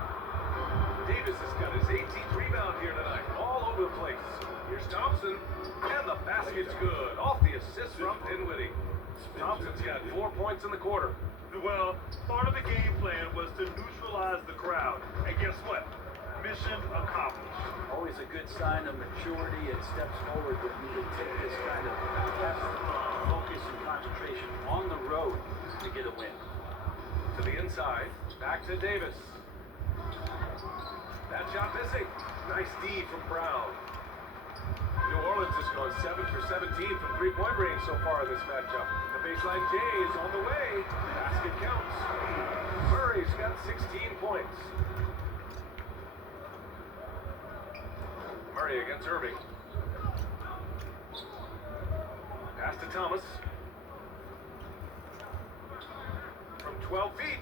Davis has got his 18th rebound here tonight. All over the place. Here's Thompson. And the basket's good. Off the assist from Dinwiddie. Thompson's got 4 points in the quarter. Well, part of the game plan was to neutralize the crowd. And guess what? Mission accomplished. Always a good sign of maturity and steps forward when you can take this kind of test, focus and concentration on the road to get a win. To the inside. Back to Davis. That shot missing. Nice D from Brown. New Orleans has gone 7 for 17 from three-point range so far in this matchup. The baseline J is on the way. Basket counts. Murray's got 16 points. Murray against Irving. Pass to Thomas. From 12 feet.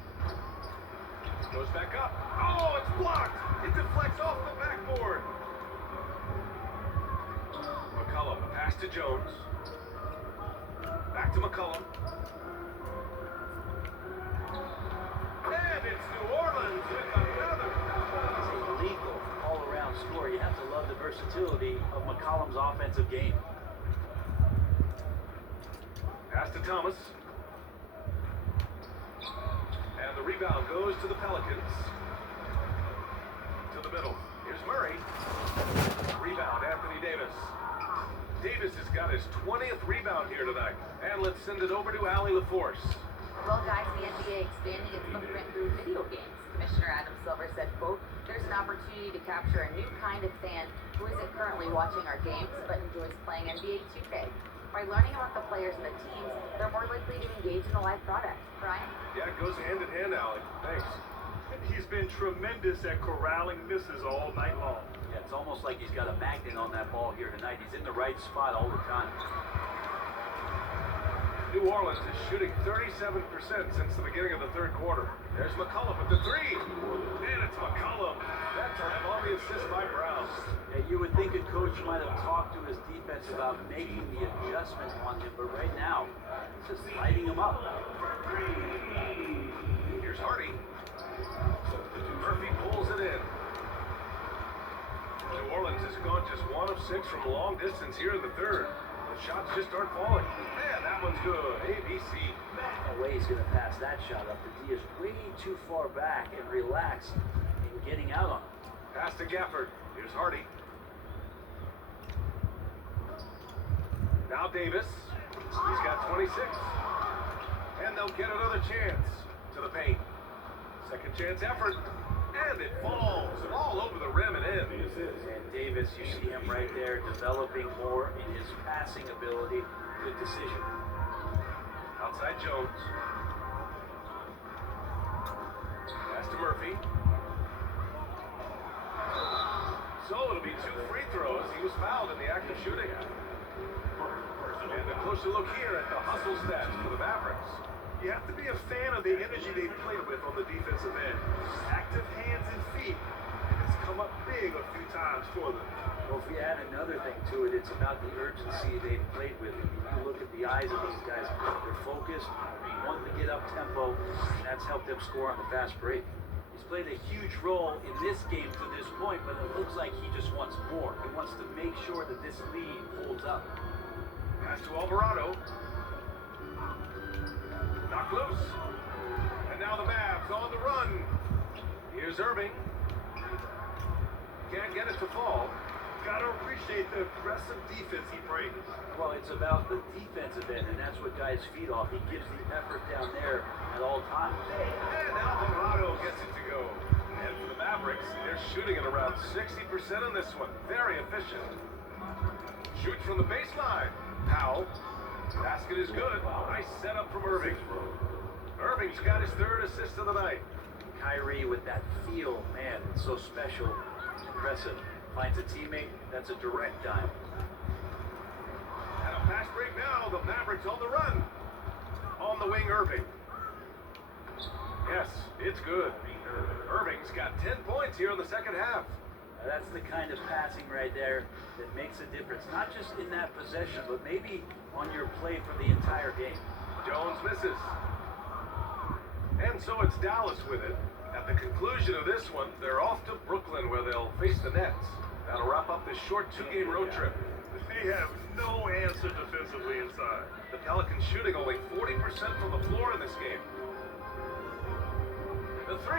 Goes back up. Oh, it's blocked. It deflects off the backboard. McCollum, pass to Jones. Back to McCollum. And it's New Orleans with another. He's a lethal all-around scorer. You have to love the versatility of McCollum's offensive game. Pass to Thomas. And the rebound goes to the Pelicans. To the middle. Here's Murray. Rebound, Anthony Davis. Davis has got his 20th rebound here tonight. And let's send it over to Allie LaForce. Well, guys, the NBA expanding its footprint through video games. Commissioner Adam Silver said, quote, "There's an opportunity to capture a new kind of fan who isn't currently watching our games but enjoys playing NBA 2K. By learning about the players and the teams, they're more likely to engage in the live product." Brian? Yeah, it goes hand in hand, Allie. Thanks. He's been tremendous at corralling misses all night long. Yeah, it's almost like he's got a magnet on that ball here tonight. He's in the right spot all the time. New Orleans is shooting 37% since the beginning of the third quarter. There's McCullough with the 3. And That's McCollum. That time on the assist by Brown. Yeah, you would think a coach might have talked to his defense about making the adjustment on him, but right now, he's just lighting him up. Here's Hardy. Murphy pulls it in. New Orleans has gone just 1 of 6 from long distance here in the third. The shots just aren't falling. Man, that one's good. ABC. No way he's going to pass that shot up. The D is way too far back and relaxed in getting out on him. Pass to Gafford. Here's Hardy. Now Davis. He's got 26. And they'll get another chance to the paint. Second chance effort. And it falls all over the rim and in. And Davis, you see him right there developing more in his passing ability. Good decision. Outside Jones. Pass to Murphy. So it'll be 2 free throws. He was fouled in the act of shooting. And a closer look here at the hustle stats for the Mavericks. You have to be a fan of the energy they play with on the defensive end. Active hands and feet, and it's come up big a few times for them. Well, if we add another thing to it, it's about the urgency they've played with. If you look at the eyes of these guys, they're focused, wanting to get up tempo, and that's helped them score on the fast break. He's played a huge role in this game to this point, but it looks like he just wants more. He wants to make sure that this lead holds up. Pass to Alvarado. Knocked loose. And now the Mavs on the run. Here's Irving. Can't get it to fall. Gotta appreciate the aggressive defense he brings. Well, it's about the defensive end, and that's what guys feed off. He gives the effort down there at all times. And Alvarado gets it to go. And for the Mavericks, they're shooting at around 60% on this one. Very efficient. Shoots from the baseline. Powell. Basket is good. Nice setup from Irving. Irving's got his 3rd assist of the night. Kyrie with that feel, man, it's so special. Impressive. Finds a teammate, that's a direct dime. And a fast break now. The Mavericks on the run. On the wing, Irving. Yes, it's good. Irving's got 10 points here in the second half. That's the kind of passing right there that makes a difference. Not just in that possession, but maybe on your play for the entire game. Jones misses. And so it's Dallas with it. At the conclusion of this one, they're off to Brooklyn where they'll face the Nets. That'll wrap up this short 2-game road trip. They have no answer defensively inside. The Pelicans shooting only 40% from the floor in this game. The 3.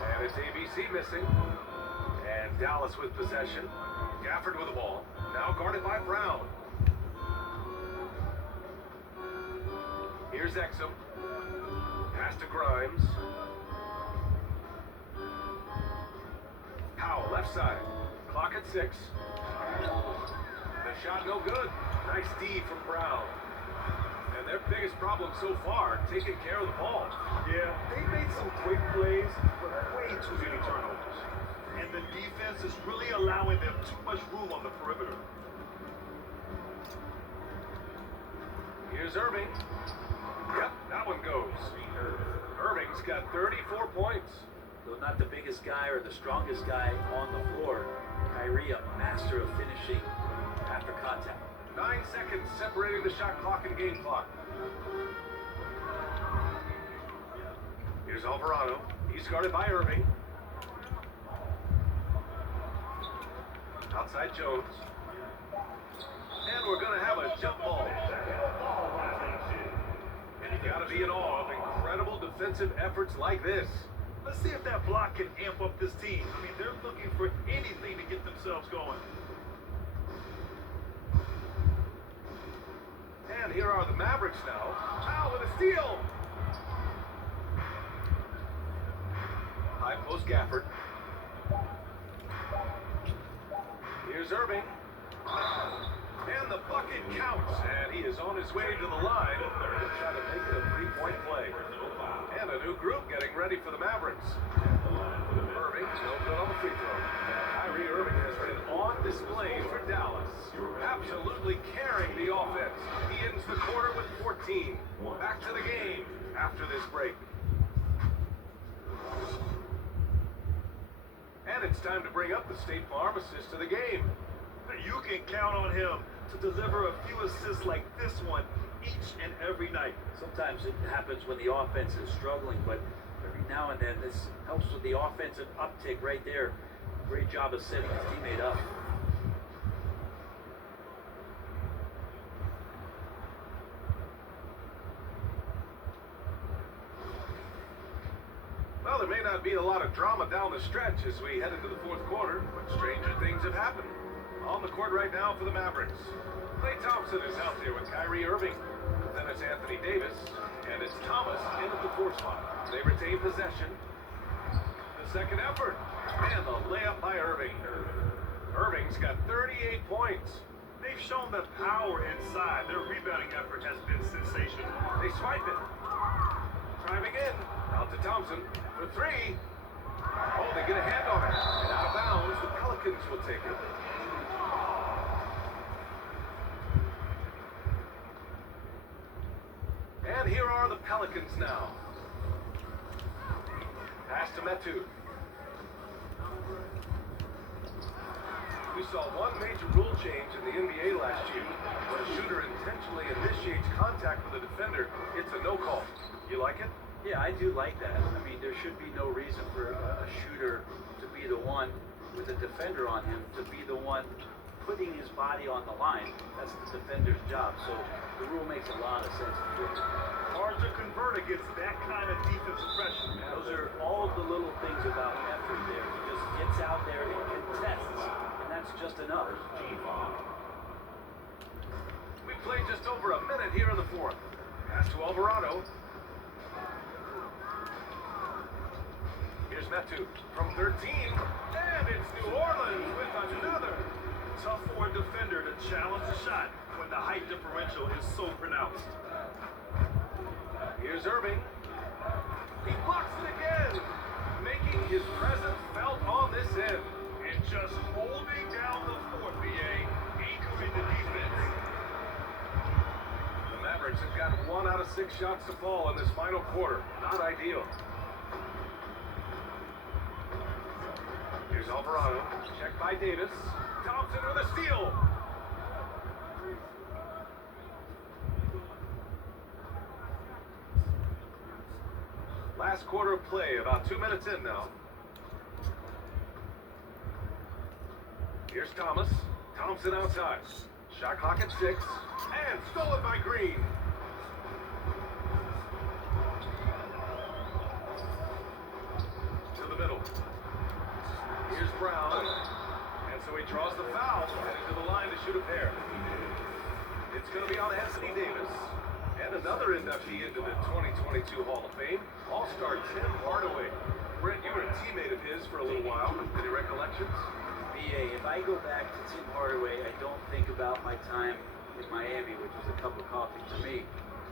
And it's ABC missing. And Dallas with possession. Gafford with the ball. Now guarded by Brown. Here's Exum. Pass to Grimes. Powell, left side. Clock at 6. The shot no good. Nice D from Brown. And their biggest problem so far, taking care of the ball. Yeah, they made some quick plays, but way too many turnovers. And the defense is really allowing them too much room on the perimeter. Here's Irving. Yep, that one goes. Irving's got 34 points. Though not the biggest guy or the strongest guy on the floor, Kyrie a master of finishing after contact. 9 seconds separating the shot clock and game clock. Here's Alvarado. He's guarded by Irving. Outside Jones. And we're going to have a jump ball. And you got to be in awe of incredible defensive efforts like this. Let's see if that block can amp up this team. I mean, they're looking for anything to get themselves going. And here are the Mavericks now. Powell with a steal. High post Gafford. Here's Irving. And the bucket counts. And he is on his way to the line. They're trying to make it a 3-point play. And a new group getting ready for the Mavericks. Irving, no good on the free throw. Kyrie Irving has been on display for Dallas. Absolutely carrying the offense. He ends the quarter with 14. Back to the game after this break. And it's time to bring up the State Farm assist of the game. You can count on him to deliver a few assists like this one each and every night. Sometimes it happens when the offense is struggling, but every now and then this helps with the offensive uptick right there. Great job of setting his teammate up. Well, there may not be a lot of drama down the stretch as we head into the fourth quarter, but stranger things have happened. On the court right now for the Mavericks, Klay Thompson is out there with Kyrie Irving. Then it's Anthony Davis, and it's Thomas in at the 4 spot. They retain possession. The second effort, and the layup by Irving. Irving's got 38 points. They've shown that power inside. Their rebounding effort has been sensational. They swipe it. Driving in. Out to Thompson for 3. Oh, they get a hand on it. And out of bounds, the Pelicans will take it. And here are the Pelicans now. Pass to Metu. We saw one major rule change in the NBA last year. When a shooter intentionally initiates contact with a defender, it's a no call. You like it? Yeah, I do like that. I mean, there should be no reason for a shooter to be the one with a defender on him, to be the one putting his body on the line. That's the defender's job. So the rule makes a lot of sense to me. Hard to convert against that kind of defensive pressure. Those are all the little things about effort there. He just gets out there and contests, and that's just enough. We played just over a minute here in the fourth. Pass to Alvarado. Here's Metu from 13, and it's New Orleans with another. Tough for a defender to challenge the shot when the height differential is so pronounced. Here's Irving. He blocks it again, making his presence felt on this end. And just holding down the fort, BA, anchoring the defense. The Mavericks have got 1 out of 6 shots to fall in this final quarter. Not ideal. Here's Alvarado, checked by Davis. Thompson with a steal. Last quarter of play, about 2 minutes in now. Here's Thomas. Thompson outside. Shot clock at 6. And stolen by Green. To the middle. Here's Brown. And so he draws the foul. Heading to the line to shoot a pair. It's going to be on Anthony Davis. And another inductee into the 2022 Hall of Fame, All-Star Tim Hardaway. Brent, you were a teammate of his for a little while. Any recollections? BA, if I go back to Tim Hardaway, I don't think about my time in Miami, which was a cup of coffee to me.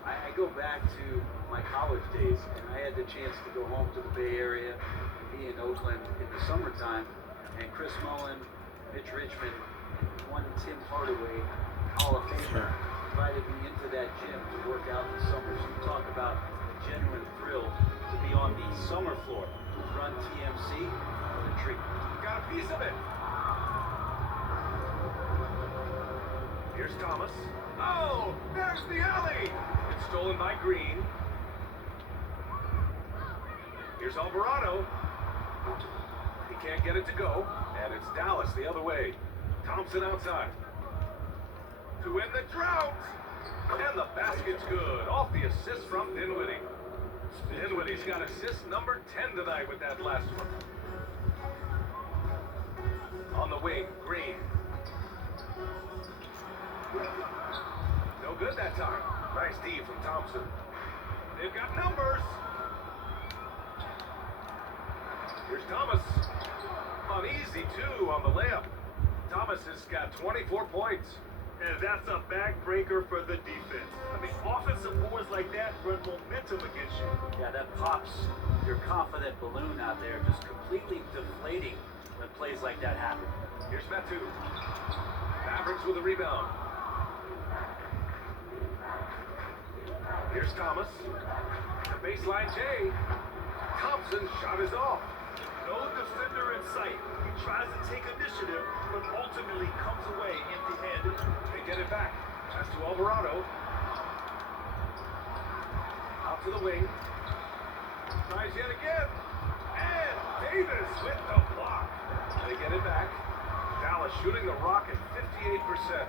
I go back to my college days, and I had the chance to go home to the Bay Area, be in Oakland in the summertime, and Chris Mullin, Mitch Richmond, one Tim Hardaway Hall of Famer invited me into that gym to work out in the summer. So you talk about a genuine thrill to be on the summer floor, run TMC, what a treat. Got a piece of it. Here's Thomas. Oh, there's the alley. It's stolen by Green. Here's Alvarado. He can't get it to go. And it's Dallas the other way. Thompson outside. To win the drought. And the basket's good. Off the assist from Dinwiddie. Dinwiddie's got assist number 10 tonight with that last one. On the wing, Green. No good that time. Nice D from Thompson. They've got numbers. Here's Thomas. Uneasy, too, on the layup. Thomas has got 24 points. And that's a backbreaker for the defense. I mean, offensive boards like that run momentum against you. Yeah, that pops your confident balloon out there, just completely deflating when plays like that happen. Here's Metu. Mavericks with a rebound. Here's Thomas. The baseline J. Thompson's shot is off. No defender in sight. He tries to take initiative, but ultimately comes away empty-handed. They get it back. Pass to Alvarado. Out to the wing. Tries yet again. And Davis with the block. They get it back. Dallas shooting the rock at 58%.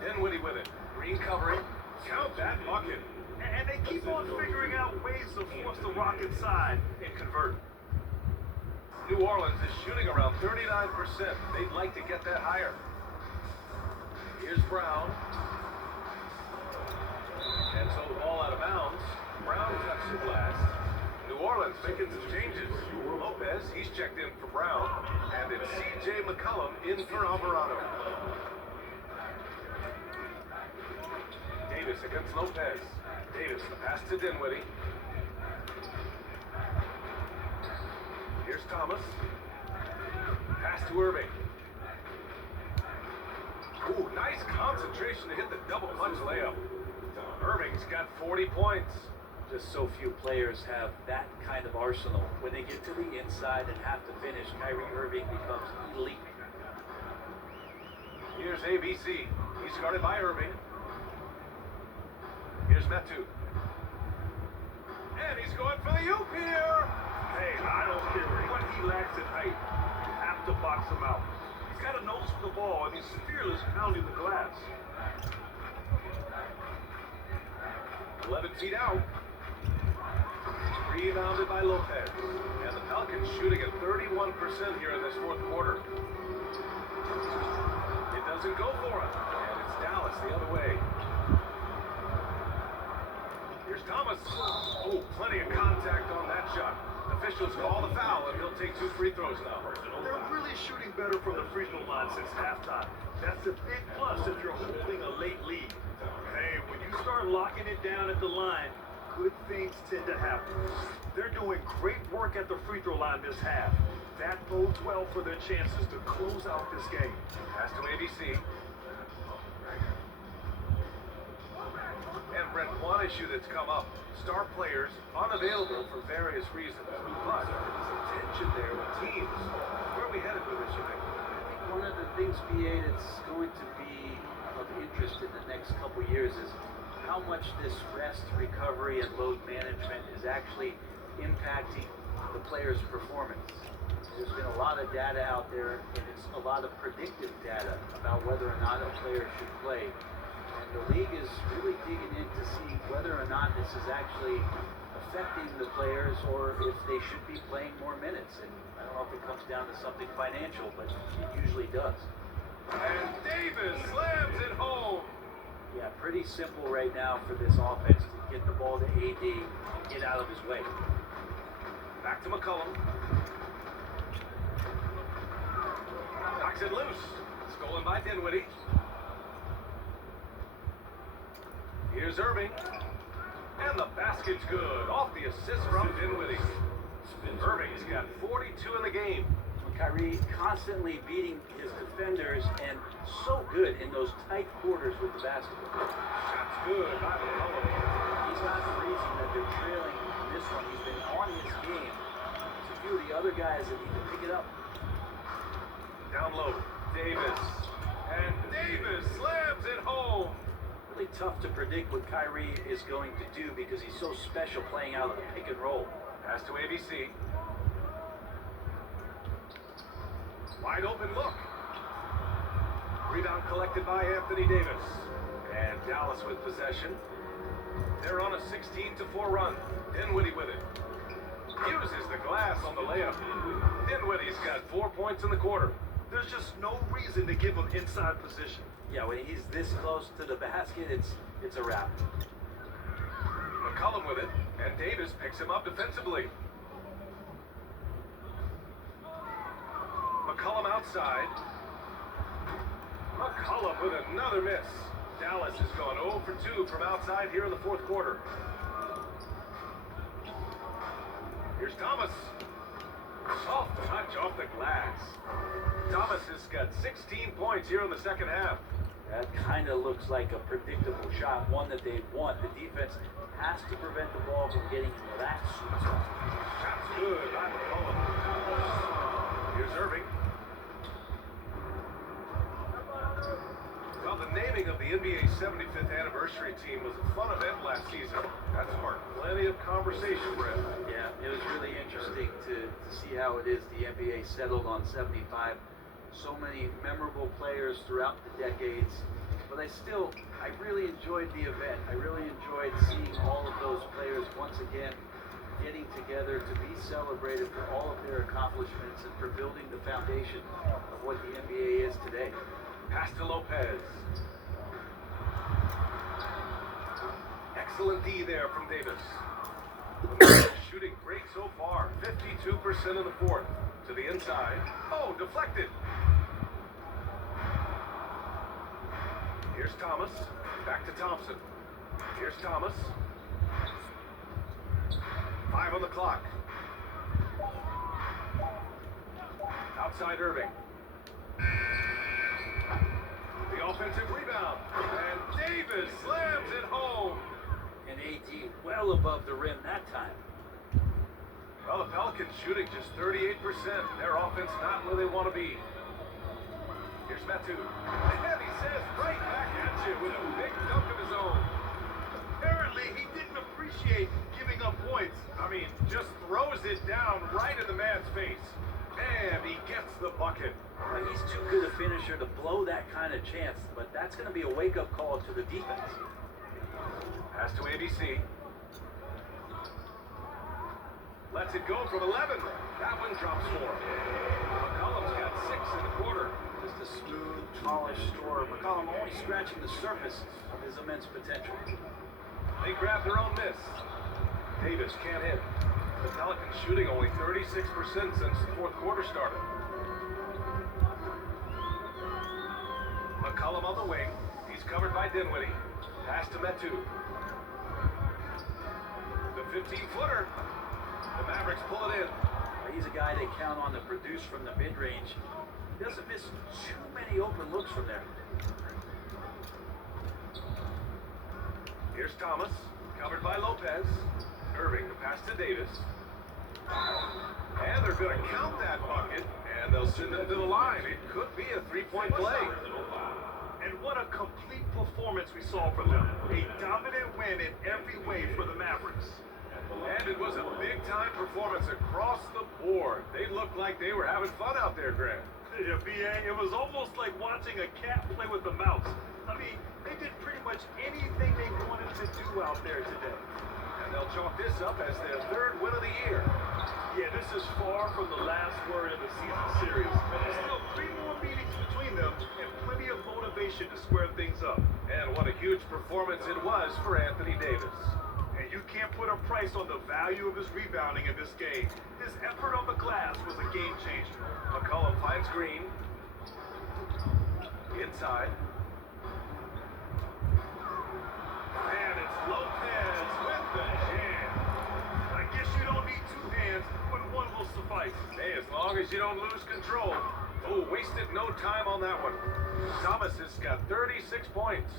Dinwiddie with it. Green covering. Count that bucket. And they keep on figuring out ways to force the rock inside and convert. New Orleans is shooting around 39%. They'd like to get that higher. Here's Brown. And so all out of bounds. Brown cuts the glass. New Orleans making some changes. Lopez, he's checked in for Brown. And it's C.J. McCollum in for Alvarado. Davis against Lopez. Davis, the pass to Dinwiddie. Here's Thomas. Pass to Irving. Ooh, nice concentration to hit the double clutch layup. Irving's got 40 points. Just so few players have that kind of arsenal. When they get to the inside and have to finish, Kyrie Irving becomes elite. Here's ABC. He's guarded by Irving. Here's Metu. And he's going for the oop here. Hey, I don't care what he lacks in height. You have to box him out. He's got a nose for the ball, and he's fearless pounding the glass. 11 feet out. Rebounded by Lopez. And the Pelicans shooting at 31% here in this fourth quarter. It doesn't go for him. And it's Dallas the other way. Here's Thomas. Oh, plenty of contact on that shot. Officials call the foul, and he'll take 2 free throws now. They're really shooting better from the free throw line since halftime. That's a big plus if you're holding a late lead. Hey, when you start locking it down at the line, good things tend to happen. They're doing great work at the free throw line this half. That bodes well for their chances to close out this game. Pass to ABC. And Brent, one issue that's come up. Star players unavailable for various reasons. But there's some tension there with teams. Where are we headed with this, you think? One of the things, BA, that's going to be of interest in the next couple years is how much this rest, recovery, and load management is actually impacting the player's performance. There's been a lot of data out there, and it's a lot of predictive data about whether or not a player should play. And the league is really digging in to see whether or not this is actually affecting the players or if they should be playing more minutes. And I don't know if it comes down to something financial, but it usually does. And Davis slams it home. Yeah, pretty simple right now for this offense to get the ball to AD and get out of his way. Back to McCollum. Knocks it loose. Stolen by Dinwiddie. Here's Irving. And the basket's good. Off the assist from Dinwiddie. Irving's got 42 in the game. Kyrie constantly beating his defenders and so good in those tight quarters with the basketball. Shot's good by McCollum. He's not the reason that they're trailing in this one. He's been on his game. It's a few of the other guys that need to pick it up. Down low, Davis. And Davis slams it home. Really tough to predict what Kyrie is going to do because he's so special playing out of the pick and roll. Pass to ABC. Wide open look. Rebound collected by Anthony Davis. And Dallas with possession. They're on a 16-4 run. Dinwiddie with it. Uses the glass on the layup. Dinwiddie's got 4 points in the quarter. There's just no reason to give him inside position. Yeah, when he's this close to the basket, it's a wrap. McCollum with it, and Davis picks him up defensively. McCollum outside. McCollum with another miss. Dallas has gone 0 for 2 from outside here in the fourth quarter. Here's Thomas. Soft touch off the glass. Thomas has got 16 points here in the second half. That kind of looks like a predictable shot, one that they want. The defense has to prevent the ball from getting into that sweet spot. Shot's good by McCollum. Here's Irving. Well, the naming of the NBA's 75th anniversary team was a fun event last season. That sparked plenty of conversation, Brett. Yeah, it was really interesting to see how it is the NBA settled on 75. So many memorable players throughout the decades. But I really enjoyed the event. I really enjoyed seeing all of those players once again getting together to be celebrated for all of their accomplishments and for building the foundation of what the NBA is today. Pass to Lopez. Excellent D there from Davis. The Mavericks shooting great so far. 52% in the fourth. To the inside. Oh, deflected. Here's Thomas. Back to Thompson. Here's Thomas. 5 on the clock. Outside Irving. The offensive rebound. And Davis slams it home. And AD well above the rim that time. Well, the Pelicans shooting just 38%. Their offense not where they want to be. Here's Matu. And he says right back at you with a big dunk of his own. Apparently, he didn't appreciate giving up points. I mean, just throws it down right in the man's face. And he gets the bucket. Well, he's too good a finisher to blow that kind of chance, but that's going to be a wake-up call to the defense. Pass to ABC. Lets it go from 11. That one drops 4. McCollum's got 6 in the quarter. Just a smooth, polished scorer. McCollum only scratching the surface of his immense potential. They grab their own miss. Davis can't hit. The Pelicans shooting only 36% since the fourth quarter started. McCollum on the wing. He's covered by Dinwiddie. Pass to Metu. The 15-footer. The Mavericks pull it in. He's a guy they count on to produce from the mid-range. He doesn't miss too many open looks from there. Here's Thomas, covered by Lopez. Irving, the pass to Davis. And they're going to count that bucket, and they'll send it to the line. It could be a three-point play. And what a complete performance we saw from them. A dominant win in every way for the Mavericks. And it was a big-time performance across the board. They looked like they were having fun out there, Grant. Yeah, BA, it was almost like watching a cat play with a mouse. I mean, they did pretty much anything they wanted to do out there today. And they'll chalk this up as their 3rd win of the year. Yeah, this is far from the last word of the season series. There's still 3 more meetings between them and plenty of motivation to square things up. And what a huge performance it was for Anthony Davis. And you can't put a price on the value of his rebounding in this game. His effort on the glass was a game changer. McCollum finds Green. Inside. And it's Lopez with the jam. I guess you don't need 2 hands, but 1 will suffice. Hey, as long as you don't lose control. Oh, wasted no time on that one. Thomas has got 36 points.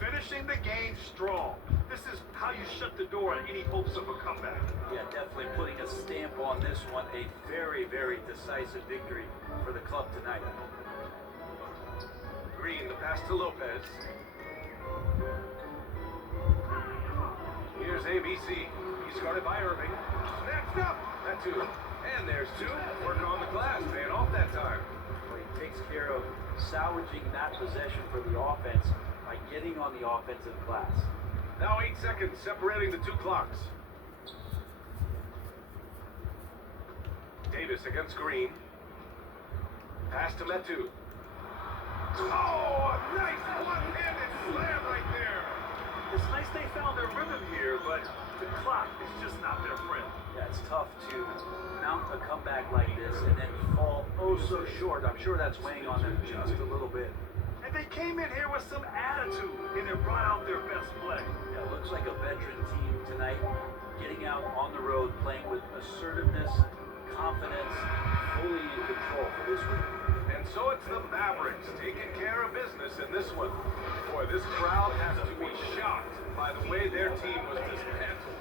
Finishing the game strong. This is how you shut the door on any hopes of a comeback. Yeah, definitely putting a stamp on this one. A very, very decisive victory for the club tonight. Green, the pass to Lopez. Here's ABC. He's guarded by Irving. Snatched up. That's 2. And there's 2. Work on the glass. Paying off that time. Well, he takes care of salvaging that possession for the offense by getting on the offensive glass. Now 8 seconds separating the 2 clocks. Davis against Green. Pass to Metu. Oh, a nice one-handed slam right there. It's nice they found their rhythm here, but the clock is just not their friend. Yeah, it's tough to mount a comeback like this and then fall oh so short. I'm sure that's weighing on them just a little bit. And they came in here with some attitude, and it brought out their best play. Yeah, it looks like a veteran team tonight, getting out on the road, playing with assertiveness, confidence, fully in control for this week. And so it's the Mavericks taking care of business in this one. Boy, this crowd has to be shocked by the way their team was dismantled.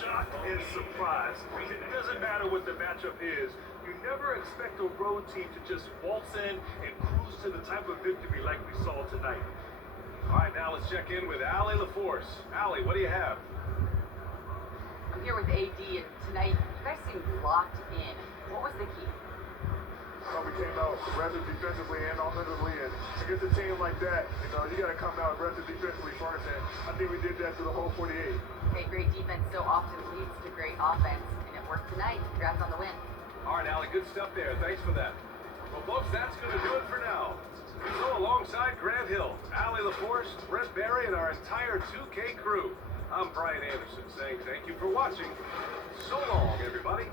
Shocked and surprised. It doesn't matter what the matchup is. You never expect a road team to just waltz in and cruise to the type of victory like we saw tonight. All right, now let's check in with Allie LaForce. Allie, what do you have? I'm here with AD, and tonight you guys seemed locked in. What was the key? We came out aggressive defensively and offensively, and against a team like that, you got to come out aggressive defensively first, and I think we did that through the whole 48. Okay, great defense so often leads to great offense, and it worked tonight. Congrats on the win. All right, Allie, good stuff there. Thanks for that. Well, folks, that's going to do it for now. So alongside Grant Hill, Allie LaForce, Brett Barry, and our entire 2K crew, I'm Brian Anderson saying thank you for watching. So long, everybody.